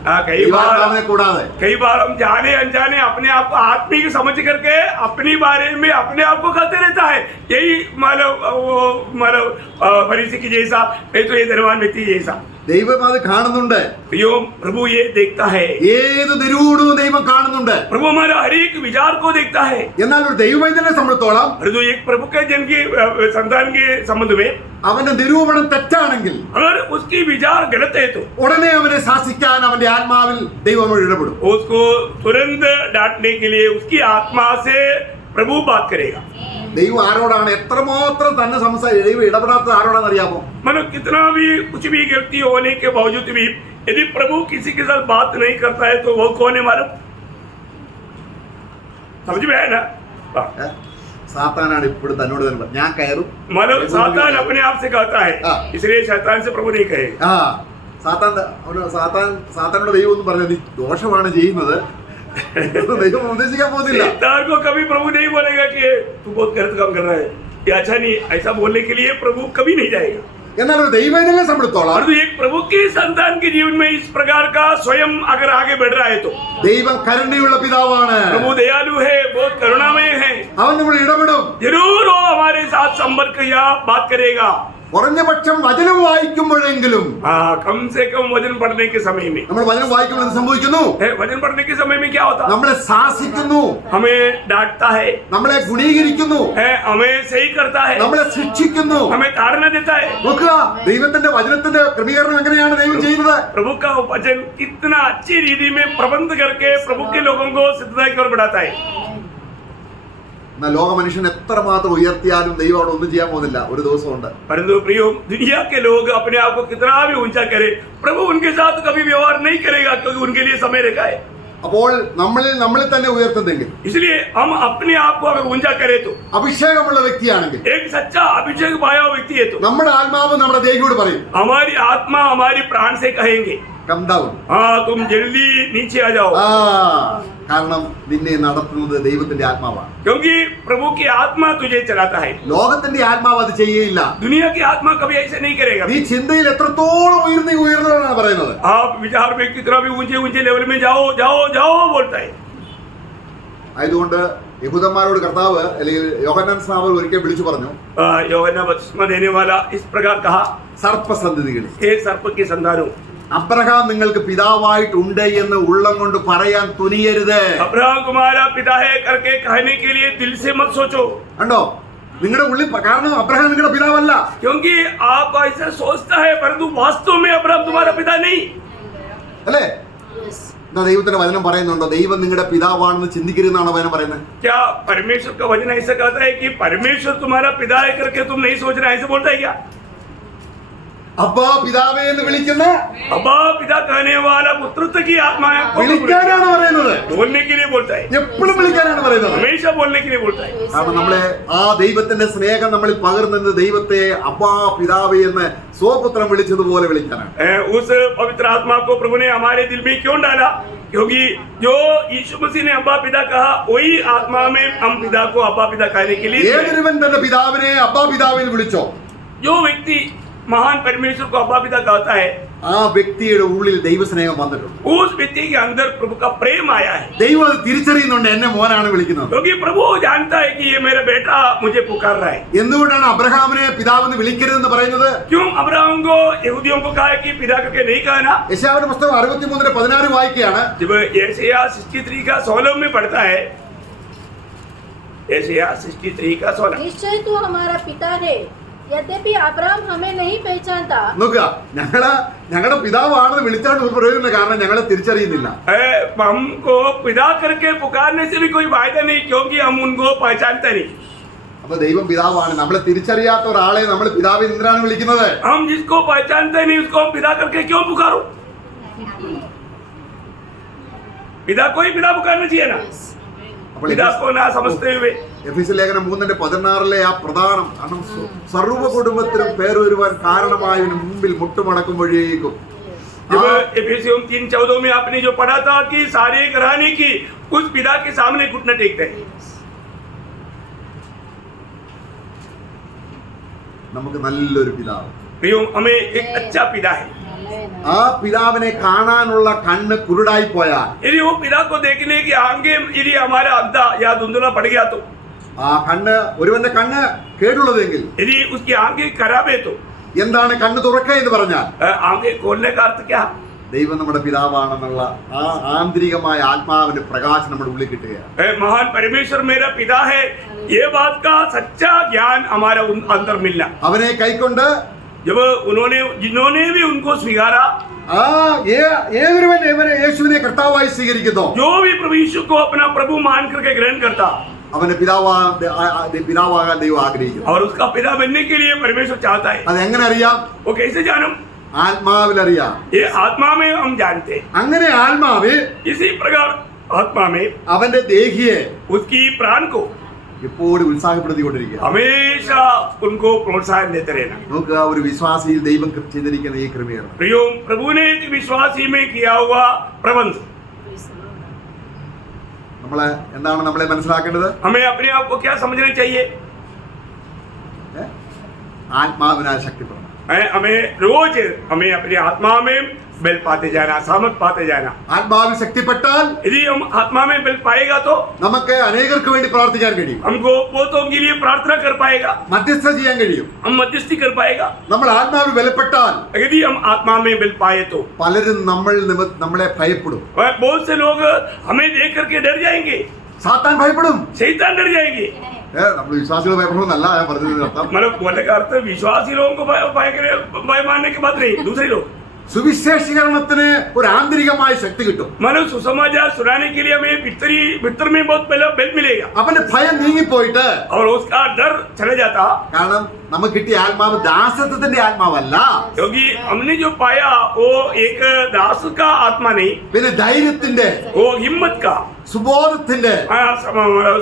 കൂടാതെ कई बार हम जाने अनजाने अपने आप को आत्मिक समझ करके अपनी बारे में अपने आप को कहते रहता है। यही मतलब फरीसी की जैसा, नहीं तो ये धनवान व्यक्ति जैसा। ദൈവം അത് കാണുന്നുണ്ട്. यो प्रभु ये देखता है। ഏത് നിരൂഢവും ദൈവം കാണുന്നുണ്ട്. प्रभु हमारा हर एक विचार को देखता है। എന്നാൽ ഒരു ദൈവവൈദ്യനെ സംബന്ധിച്ചോളം जो एक प्रभु के जन की संतान के संबंध में അവന്റെ നിരൂപണം തെറ്റാണെങ്കിൽ अगर उसकी विचार गलत है तो ഉടനെ അവനെ ശാസിക്കാൻ അവന്റെ ആത്മാവിൽ ദൈവം ഇടപെടും. उसको तुरंत डांटने के लिए उसकी आत्मा से प्रभु बात करेगा। ദൈവം ആരോടാണ് എത്രമാത്രം തന്നെ ദൈവം ഇടപെടാത്തത് ആരോടാണെന്ന് അറിയാമോ? मतलब कितना भी कुछ भी गलती होने के बावजूद भी यदि प्रभु किसी के साथ बात नहीं करता है तो वो कौन है मालूम? समझ में आया ना? സാത്താനാണ് ഇപ്പോഴും തന്നോട് തന്നെ ഞാൻ കയറും. मतलब सातान अपने आप से कहता है, इसलिए शैतान से प्रभु नहीं कहे। സാത്താനോട് ദൈവം ഒന്നും പറഞ്ഞത് നീ ദോഷമാണ് ചെയ്യുന്നത്, ദൈവം ഉപദേശിക്കാൻ പോകുന്നില്ല. शैतान को कभी प्रभु नहीं बोलेगा कि तू बहुत गलत काम कर रहा है, ये अच्छा नहीं, ऐसा बोलने के लिए प्रभु कभी नहीं जाएगा। എന്നാൽ ഒരു ദൈവവൈദ്യനെ സംബന്ധിച്ചോളം और एक प्रभु के संतान के जीवन में इस प्रकार का स्वयं अगर आगे बढ़ रहा है तो ദൈവം കരുണയുള്ള പിതാവാണ്. प्रभु दयालु है, बहुत करुणामय है। അവൻ നമ്മൾ ഇടപെടും. जरूर वो हमारे साथ संपर्क या बात करेगा। കുറഞ്ഞ പക്ഷം വചനം വായിക്കുമ്പോഴെങ്കിലും कम से कम वजन पढ़ने के समय में നമ്മൾ വചനം വായിക്കുമ്പോൾ എന്ത് സംഭവിക്കുന്നു? वजन पढ़ने के समय में क्या होता? നമ്മളെ ശാസിക്കുന്നു, हमें डांटता है, നമ്മളെ ഗുണീകരിക്കുന്നു, हमें सही करता है, നമ്മളെ ശിക്ഷിക്കുന്നു. हमें ताड़ना देता है। നോക്കുക, ദൈവത്തിന്റെ വചനത്തിന്റെ ക്രമീകരണം എങ്ങനെയാണ് ദൈവം ചെയ്യുന്നത്? प्रभु का वचन कितना अच्छी रीति में प्रबंध करके प्रभु के लोगों को सिद्धता की ओर बढ़ाता है। എന്നാൽ ലോക മനുഷ്യൻ എത്രമാത്രം ഉയർത്തിയാലും ദൈവം അവിടെ ഒന്നും ചെയ്യാൻ പോകുന്നില്ല. ഒരു ദിവസമുണ്ട്. परंतु प्रियो, दुनिया के लोग अपने आप को कितना भी ऊंचा करे, प्रभु उनके साथ कभी व्यवहार नहीं करेगा, क्योंकि उनके लिए समय रखा है। അപ്പോൾ നമ്മളിൽ തന്നെ ഉയർത്തുന്നെങ്കിൽ, इसलिए हम अपने आप को अगर ऊंचा करे तो, അഭിഷേകമുള്ള വ്യക്തിയാണെങ്കിൽ, एक सच्चा अभिषेक पाया हुआ व्यक्ति है तो നമ്മുടെ ആത്മാവ് നമ്മുടെ ദേഹിയോട് പറയും, हमारी आत्मा हमारी प्राण से कहेंगे, കം ഡൗൺ. हाँ तुम जल्दी नीचे आ जाओ, കാരണം നിന്നെ നടത്തുന്നത് ദൈവത്തിന്റെ ആത്മാവാണ്. क्योंकि प्रभु की आत्मा तुझे चलाता है। ലോകത്തിന്റെ ആത്മാവ് അത് ചെയ്യയില്ല. दुनिया की आत्मा कभी ऐसे नहीं करेगा। നീ ചിന്തയിൽ എത്രത്തോളം ഉയർന്നതാണ് പറയുന്നത്. आप विचार में कितना भी ऊंचे ऊंचे लेवल में जाओ जाओ जाओ बोलता है। ആയതുകൊണ്ട് യഹൂദന്മാരോട് കർത്താവ് അല്ലെങ്കിൽ യോഹന്നാൻ സ്നാപകൻ ഒരിക്കൽ വിളിച്ചു പറഞ്ഞു, यूहन्ना बपतिस्मा देने वाला इस प्रकार कहा, സർപ്പസന്തതികൾ, हे सर्प के संतानों, അബ്രഹാം നിങ്ങൾക്ക് പിതാവായിട്ടുണ്ട് എന്ന് ഉള്ളം കൊണ്ട് പറയാൻ തുനിയരുത്. अब्राहम तुम्हारा पिता है करके कहने के लिए दिल से मत सोचो, കണ്ടോ, നിങ്ങളുടെ ഉള്ളിൽ, കാരണം അബ്രഹാം നിങ്ങളുടെ പിതാവല്ല. क्योंकि आप ऐसा सोचता है, परंतु वास्तव में अब्राहम तुम्हारा पिता नहीं। അല്ലേ? എന്നാ ദൈവത്തിന്റെ വചനം പറയുന്നുണ്ടോ ദൈവം നിങ്ങളുടെ പിതാവാണെന്ന് ചിന്തിക്കരുതെന്നാണ് വചനം പറയുന്നത്? क्या परमेश्वर का वचन ऐसा कहता है कि परमेश्वर तुम्हारा पिता है करके तुम नहीं सोच रहे, ऐसे बोलता है क्या? അബ്ബാ പിതാവേ എന്ന് വിളിക്കുന്ന, अब्बा पिता कहने वाला पुत्रत्व की आत्मा है, വിളിക്കാനാണ് പറയുന്നത്. बोलने के लिए बोलता है, എപ്പോഴും വിളിക്കാനാണ് പറയുന്നത്. हमेशा बोलने के लिए बोलता है। കാരണം നമ്മളെ ആ ദൈവത്തിന്റെ സ്നേഹം നമ്മളിൽ പകർന്നത് ദൈവത്തെ അബ്ബാ പിതാവേ എന്ന് സ്വപുത്രം വിളിച്ചതുപോലെ വിളിക്കാനാണ്. उस पवित्र आत्मा को प्रभु ने हमारे दिल में क्यों डाला? क्योंकि जो यीशु मसीह ने अब्बा पिता कहा, वही आत्मा में हम पिता को अब्बा पिता कहने के लिए। ഏതൊരുവൻ തന്റെ പിതാവിനെ അബ്ബാ പിതാവേ എന്ന് വിളിച്ചോ, जो व्यक्ति महान परमेश्वर को अब्बा पिता कहता है, ആ വ്യക്തിയുടെ ഉള്ളിൽ ദൈവസ്നേഹം വന്നിട്ടുണ്ട്. उस व्यक्ति के अंदर प्रभु का प्रेम आया है, ദൈവം അത് തിരിച്ചറിയുന്നുണ്ട്, എന്നെ മോനാണ് വിളിക്കുന്നത്. क्योंकि प्रभु जानता है कि ये मेरा बेटा मुझे पुकार रहा है। എന്തുകൊണ്ടാണ് അബ്രഹാമിനെ പിതാവെന്ന് വിളിക്കരുതെന്ന് പറയുന്നത്? क्यों अब्राहम को यहूदियों को कहा कि पिता करके नहीं कहना? യെശയ്യാവിന്റെ പുസ്തകം 63:16 വായിക്കുകയാണ്. जब यशायाह 63 का 16 में पढ़ता है, यशायाह 63 का 16, निश्चय तू हमारा पिता है, यद्यपि अब्राहम हमें नहीं पहचानता। നോക്കുക, ഞങ്ങളുടെ പിതാവാണെന്ന് വിളിച്ചാണ്ട് ഒരു പ്രയോജനം, കാരണം ഞങ്ങളെ തിരിച്ചറിയുന്നില്ല. हमको पिता करके पुकारने से भी कोई फायदा नहीं, क्योंकि हम उनको पहचानते नहीं। അപ്പൊ ദൈവം പിതാവാണ്. നമ്മളെ തിരിച്ചറിയാത്ത ഒരാളെ നമ്മൾ പിതാവ് എന്തിനാണ് വിളിക്കുന്നത്? हम जिसको पहचानते नहीं उसको हम पिता करके क्यों पुकारो? पिता को ही पिता पुकारना चाहिए ना, അപ്പോൾ पिता को ना समझते हुए। എഫെസ്യ ലേഖനം 3:16 ആ പ്രധാനം, കാരണം സർവ്വ കുടുംബത്തിനും പേർ വരുവാൻ കാരണമായവന് മുമ്പിൽ മുട്ടുമടക്കുമ്പോഴേക്കും जब एफेसियों 3:14 में आपने जो पढ़ा था कि सारे घराने की उस पिता के सामने घुटना टेकते हैं। നമുക്ക് നല്ലൊരു പിതാവ്, प्रियो, हमें एक अच्छा पिता है। ആ പിതാവിനെ കാണാനുള്ള കണ്ണ് കുരുടായി പോയാൽ, यदि वो पिता को देखने की आंखें यदि हमारा अंधा या धुंधला पड़ गया तो, ആ കണ്ണ്, ഒരുവന്റെ കണ്ണ് കേടുള്ളതെങ്കിൽ यदि उसकी आंखें खराब है तो, എന്താണ് കണ്ണ് തുറക്കുക എന്ന് പറഞ്ഞാൽ? आंखें खोलने का अर्थ क्या? ദൈവം നമ്മുടെ പിതാവാണെന്നുള്ള ആ ആന്തരികമായ ആത്മാവിന്റെ പ്രകാശം നമ്മുടെ ഉള്ളിൽ കിട്ടുകയാണ്. महान परमेश्वर मेरा पिता है, ये बात का सच्चा ज्ञान हमारा अंदर मिलना। അവനെ കൈക്കൊണ്ട് जब जिन्होंने भी उनको स्वीकारा, ഏതൊരുവൻ യേശുവിനെ കർത്താവായി സ്വീകരിക്കുന്നു, जो भी प्रभु यीशु को अपना प्रभु मान करके ग्रहण करता, അവന്റെ പിതാവാകാൻ ദൈവം ആഗ്രഹിക്കുന്നു. और उसका पिता बनने के लिए परमेश्वर चाहता है। അതെങ്ങനെ അറിയാം? वो कैसे जानो? ആത്മാവിലറിയാം. ये आत्मा में हम जानते हैं। അങ്ങനെ ആത്മാവിൽ इसी प्रकार आत्मा में അവന്റെ ദേഹിയെ उसकी प्राण को എപ്പോഴും ഉത്സാഹപ്പെടുത്തിക്കൊണ്ടിരിക്കുക. हमेशा उनको प्रोत्साहन देते रहना। നോക്കുക, ഒരു വിശ്വാസിയിൽ ദൈവം ചെയ്തിരിക്കുന്ന ഈ ക്രമീകരണം. प्रियो, प्रभु ने एक विश्वासी में किया हुआ प्रबंध, എന്താണ് നമ്മളെ മനസ്സിലാക്കേണ്ടത്? हमें अपने आप को क्या समझना चाहिए? ആത്മാവിനാൽ ശക്തിപ്പെടണം. हमें रोज हमें अपनी आत्मा में बल पाते जाना, सामर्थ पाते जाना। ആത്മാവിൽ ശക്തിപ്പെട്ടാൽ यदि हम आत्मा में बल पाएगा तो നമുക്ക് അനേകർക്ക് വേണ്ടി പ്രാർത്ഥിക്കാൻ കഴിയും, हमको बहुतों के लिए प्रार्थना कर पाएगा, മധ്യസ്ഥ ചെയ്യാൻ കഴിയും. हम मध्यस्थी कर पाएगा। നമ്മൾ ആത്മാവിൽ ബലപ്പെട്ടാൽ यदि हम आत्मा में बल पाए तो പലരും നമ്മളെ ഭയപ്പെടും. बहुत से लोग हमें देख करके डर जाएंगे, സാത്താൻ ഭയപ്പെടും. शैतान डर जाएंगे। നമ്മൾ വിശ്വാസികൾ ഭയപ്പെടുമെന്നല്ല ഞാൻ പറഞ്ഞതിന്റെ അർത്ഥം. मतलब बोलने का अर्थ विश्वासी लोगों को भय मानने की बात नहीं, दूसरे लोग। സുവിശേഷീകരണത്തിന് ഒരു ആന്തരികമായ ശക്തി കിട്ടും. मतलब सुसमाचार सुनाने के लिए हमें भीतर में बहुत पहले बल मिलेगा അവന്റെ ഭയം നീങ്ങിപ്പോയിട്ട്, और उसका डर चला जाता, കാരണം നമുക്ക് കിട്ടിയ ആത്മാവ് ദാസത്വത്തിന്റെ ആത്മാവല്ല, क्योंकि हमने जो पाया वो एक दास का आत्मा नहीं, പിന്നെ ധൈര്യത്തിന്റെ, वो हिम्मत का, സുബോധത്തിന്റെ,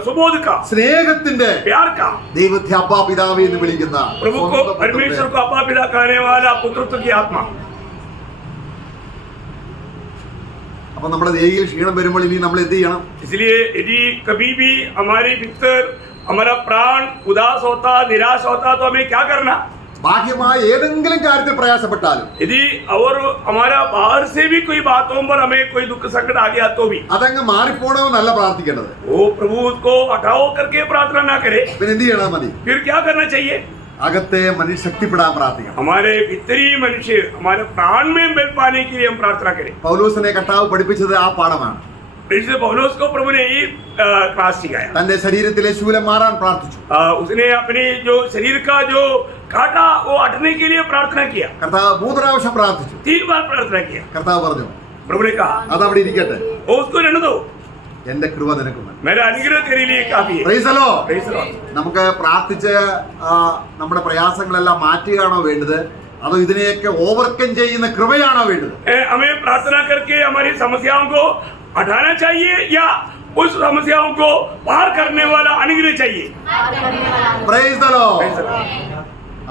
सुबोध का, സ്നേഹത്തിന്റെ, प्यार का, ദൈവത്തെ അപ്പാ പിതാവേ എന്ന് വിളിക്കുന്ന प्रभु को സ്വന്തം परमेश्वर പുത്രത്തെ. को अपा पिता कहने वाला पुत्रत्व की आत्मा। അപ്പൊ നമ്മുടെ ദേഹിയിൽ ക്ഷീണം വരുമ്പോൾ ഇനി നമ്മൾ എന്ത് ചെയ്യണം? इसलिए यदि कभी भी हमारे भीतर हमारा प्राण उदास होता, निराश होता, तो हमें क्या करना? ബാഹ്യമായ ഏതെങ്കിലും കാര്യത്തിൽ പ്രയാസപ്പെട്ടാലും यदि और हमारा बाहर से भी कोई बातों पर हमें कोई दुख संकट आ गया तो भी അതങ്ങ് മാറിപ്പോണമെന്നല്ല പ്രാർത്ഥിക്കേണ്ടത്. वो प्रभु को हटाओ करके प्रार्थना ना करे, പിന്നെ എന്ത് ചെയ്യണം? മതി फिर क्या करना चाहिए? അകത്തെ മനുഷ്യ ശക്തിപ്പെടാൻ പ്രാർത്ഥിക്കണം. हमारे भीतरी मनुष्य हमारे प्राण में बल पाने के लिए हम प्रार्थना करें। പൗലോസിനെ കർത്താവ് പഠിപ്പിച്ചത് ആ പാഠമാണ്. इसलिए पौलुस को प्रभु ने यही क्लास सिखाया। തന്റെ ശരീരത്തിലെ ശൂലം മാറാൻ പ്രാർത്ഥിച്ചു. उसने अपने जो शरीर का जो काटा वो हटने के लिए प्रार्थना किया, കർത്താവ് 3 പ്രാവശ്യം പ്രാർത്ഥിച്ചു. 3 बार प्रार्थना किया। കർത്താവ് പറഞ്ഞു, प्रभु ने कहा അതവിടെ ഇരിക്കട്ടെ, वो उसको रहने दो, എന്റെ കൃപ നിനക്ക് മതി. मेरा अनुग्रह तेरे लिए काफी है। Praise the Lord. Praise the Lord। നമുക്ക് പ്രാർത്ഥിച്ച് നമ്മുടെ പ്രയാസങ്ങളെല്ലാം മാറ്റുകയാണോ വേണ്ടത്, അതോ ഇതിനെയൊക്കെ ഓവർകം ചെയ്യുന്ന കൃപയാണോ വേണ്ടത്? हमें प्रार्थना करके हमारी समस्याओं को हटाना चाहिए या उस समस्याओं को पार करने वाला अनुग्रह चाहिए? Praise the Lord. Praise the Lord।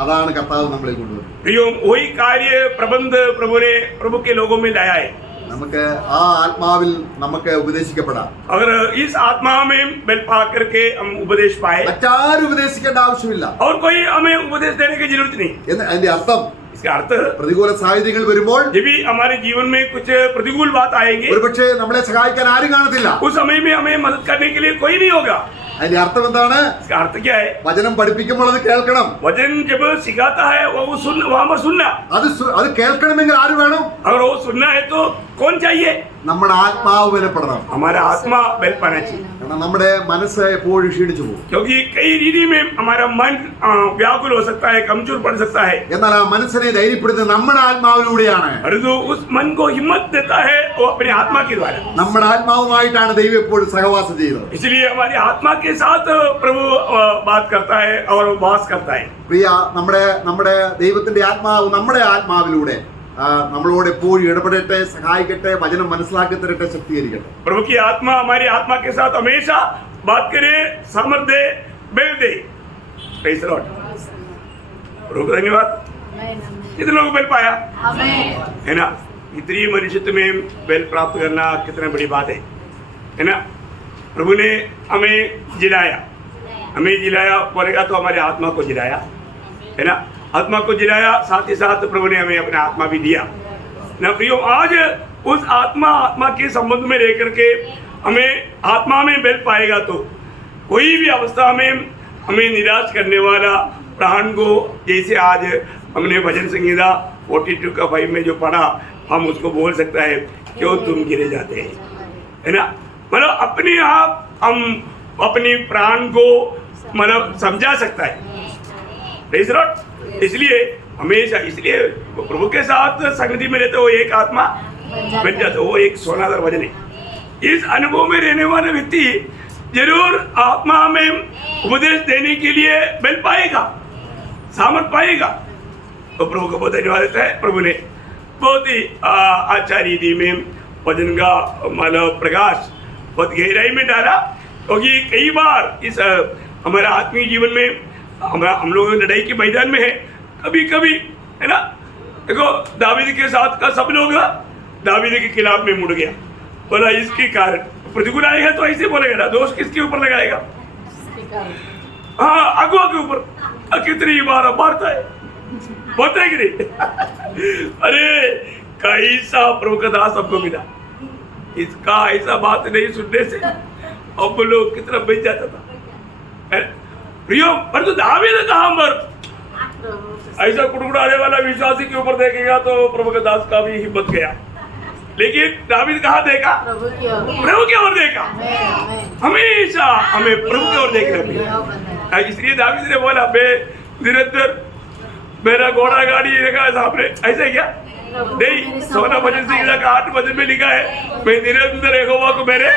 അതാണ് കർത്താവ് നമ്മളെ കൊണ്ടുവരുന്നത്. प्रियो वही कार्य प्रबंध प्रभु ने प्रभु के लोगों में लाया है। നമുക്ക് ആ ആത്മാവിൽ നമുക്ക് ഉപദേശിക്കപ്പെടാം. अगर इस आत्मा में बल पा करके हम उपदेश पाए മറ്റാരും ഉപദേശിക്കേണ്ട ആവശ്യമില്ല और कोई हमें उपदेश देने की जरूरत नहीं। എന്ന് അതിന്റെ അർത്ഥം, इसका अर्थ പ്രതികൂല സാഹചര്യങ്ങൾ വരുമ്പോൾ जब भी हमारे जीवन में कुछ प्रतिकूल बात आएंगे ഒരുപക്ഷെ നമ്മളെ സഹായിക്കാൻ ആരും കാണത്തില്ല. उस समय में हमें मदद करने के लिए कोई नहीं होगा। അതിന്റെ അർത്ഥം എന്താണ്? इसका अर्थ क्या है? വചനം പഠിപ്പിക്കുമ്പോൾ അത് കേൾക്കണം. वचन जब सिखाता है वो वहाँ पर सुनना। അത് കേൾക്കണമെങ്കിൽ ആര് വേണം? अगर वो सुनना है तो कौन चाहिए? നമ്മുടെ ആത്മാവ് ബലപ്പെടണം. हमारा आत्मा बल पाना चाहिए, കാരണം നമ്മുടെ മനസ്സ് എപ്പോഴും ക്ഷീണിച്ചു പോകും. क्योंकि कई रीति में हमारा मन व्याकुल हो सकता है, कमजोर पड़ सकता है, എന്നാൽ ആ മനസ്സിനെ ധൈര്യപ്പെടുത്തുന്നത് നമ്മുടെ ആത്മാവിലൂടെയാണ്. परंतु उस मन को हिम्मत देता है वो अपने आत्मा के द्वारा। നമ്മുടെ ആത്മാവുമായിട്ടാണ് ദൈവം എപ്പോഴും സഹവാസം ചെയ്യുന്നത്. इसलिए हमारी आत्मा के साथ प्रभु बात करता है और वास करता है। പ്രിയ, നമ്മുടെ ദൈവത്തിന്റെ ആത്മാവ് നമ്മുടെ ആത്മാവിലൂടെ നമ്മളോട് എപ്പോഴും ഇടപെടട്ടെ, സഹായിക്കട്ടെ, വചനം മനസ്സിലാക്കി തരട്ടെ, ശക്തീകരിക്കട്ടെ. प्रभु की आत्मा हमारी आत्मा के साथ हमेशा बात करे, सामर्थ दे, बल दे। Praise the lord. प्रभु को धन्यवाद। कितने लोग बल पाया है ना? इतनी मनुष्यत्व में बल प्राप्त करना कितना बड़ी बात है ना? प्रभु ने हमें जिलाया बोलेगा तो हमारे आत्मा को जिलाया, है ना? आत्मा को जिलाया, साथ ही साथ प्रभु ने हमें अपना आत्मा भी दिया ना। प्रियो, आज उस आत्मा के संबंध में रह करके हमें आत्मा में बल पाएगा तो कोई भी अवस्था में हमें निराश करने वाला प्राण को, जैसे आज हमने भजन संहिता 42 का 5 में जो पढ़ा, हम उसको बोल सकता है, क्यों तुम गिरे जाते हैं, है ना? मतलब अपने आप हम अपनी प्राण को मतलब समझा सकता है। Praise the Lord. इसलिए हमेशा प्रभु के साथ संगति में रहते वो एक आत्मा बन जाता, वो एक सोनादार वजन है। इस अनुभव में रहने वाला व्यक्ति जरूर आत्मा में उपदेश देने के लिए बल पाएगा, सामर्थ पाएगा। तो प्रभु को बहुत धन्यवाद देता है। प्रभु ने बहुत ही अच्छा रीति में वचन का मतलब प्रकाश बहुत गहराई में डाला, क्योंकि कई बार इस हमारा आत्मीय जीवन में हम लोग लड़ाई के मैदान में है, कभी कभी, है ना? देखो, दावीद के साथ का सब लोग दावीद के खिलाफ में मुड़ गया, बोला इसके कारण प्रतिकूल आएगा तो ऐसे बोलेगा ना, दोष किसके ऊपर लगाएगा? हाँ, अगुआ के ऊपर। कितनी बार मारता है, बोलते हैं कि नहीं? अरे कैसा प्रभु का दास हमको मिला, इसका ऐसा बात नहीं सुनने से अब लोग की तरफ बच जाता था। प्रियो पर तो दावी ने कहा मर ऐसा कुड़कुड़ाने वाला विश्वासी के ऊपर देखेगा तो प्रभु के दास का भी हिम्मत गया। लेकिन दावीद कहाँ देखा? प्रभु की ओर देखा। हमेशा हमें प्रभु की ओर देखना है। इसलिए दावीद ने बोला मैं निरंतर मेरा घोड़ा गाड़ी रखा है सामने, ऐसा है क्या? नहीं, 16 भजन संहिता का 8 भजन में लिखा है मैं निरंतर यहोवा को मेरे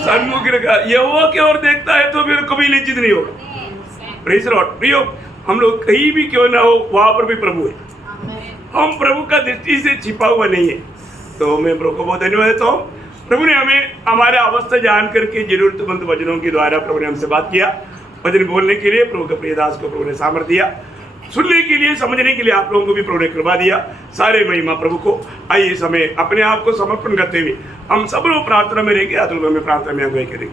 सन्मुख रखा। यहोवा की ओर देखता है तो फिर कभी लज्जित नहीं होगा। Praise Lord. प्रियो हम लोग कहीं भी क्यों ना हो वहां पर भी प्रभु है। हम प्रभु का दृष्टि से छिपा हुआ नहीं है। तो मैं प्रभु को बहुत धन्यवाद देता हूँ। प्रभु ने हमें हमारे अवस्था जान करके जरूरतमंद वचनों के द्वारा प्रभु ने हमसे बात किया। वचन बोलने के लिए प्रभु के प्रिय दास को प्रभु ने सामर्थ्य दिया, सुनने के लिए समझने के लिए आप लोगों को भी प्रभु ने कृपा दिया। सारे महिमा प्रभु को। आइए समय अपने आप को समर्पण करते हुए हम सब लोग प्रार्थना में रहेंगे। आप लोग हमें प्रार्थना में अगुवाई करेंगे।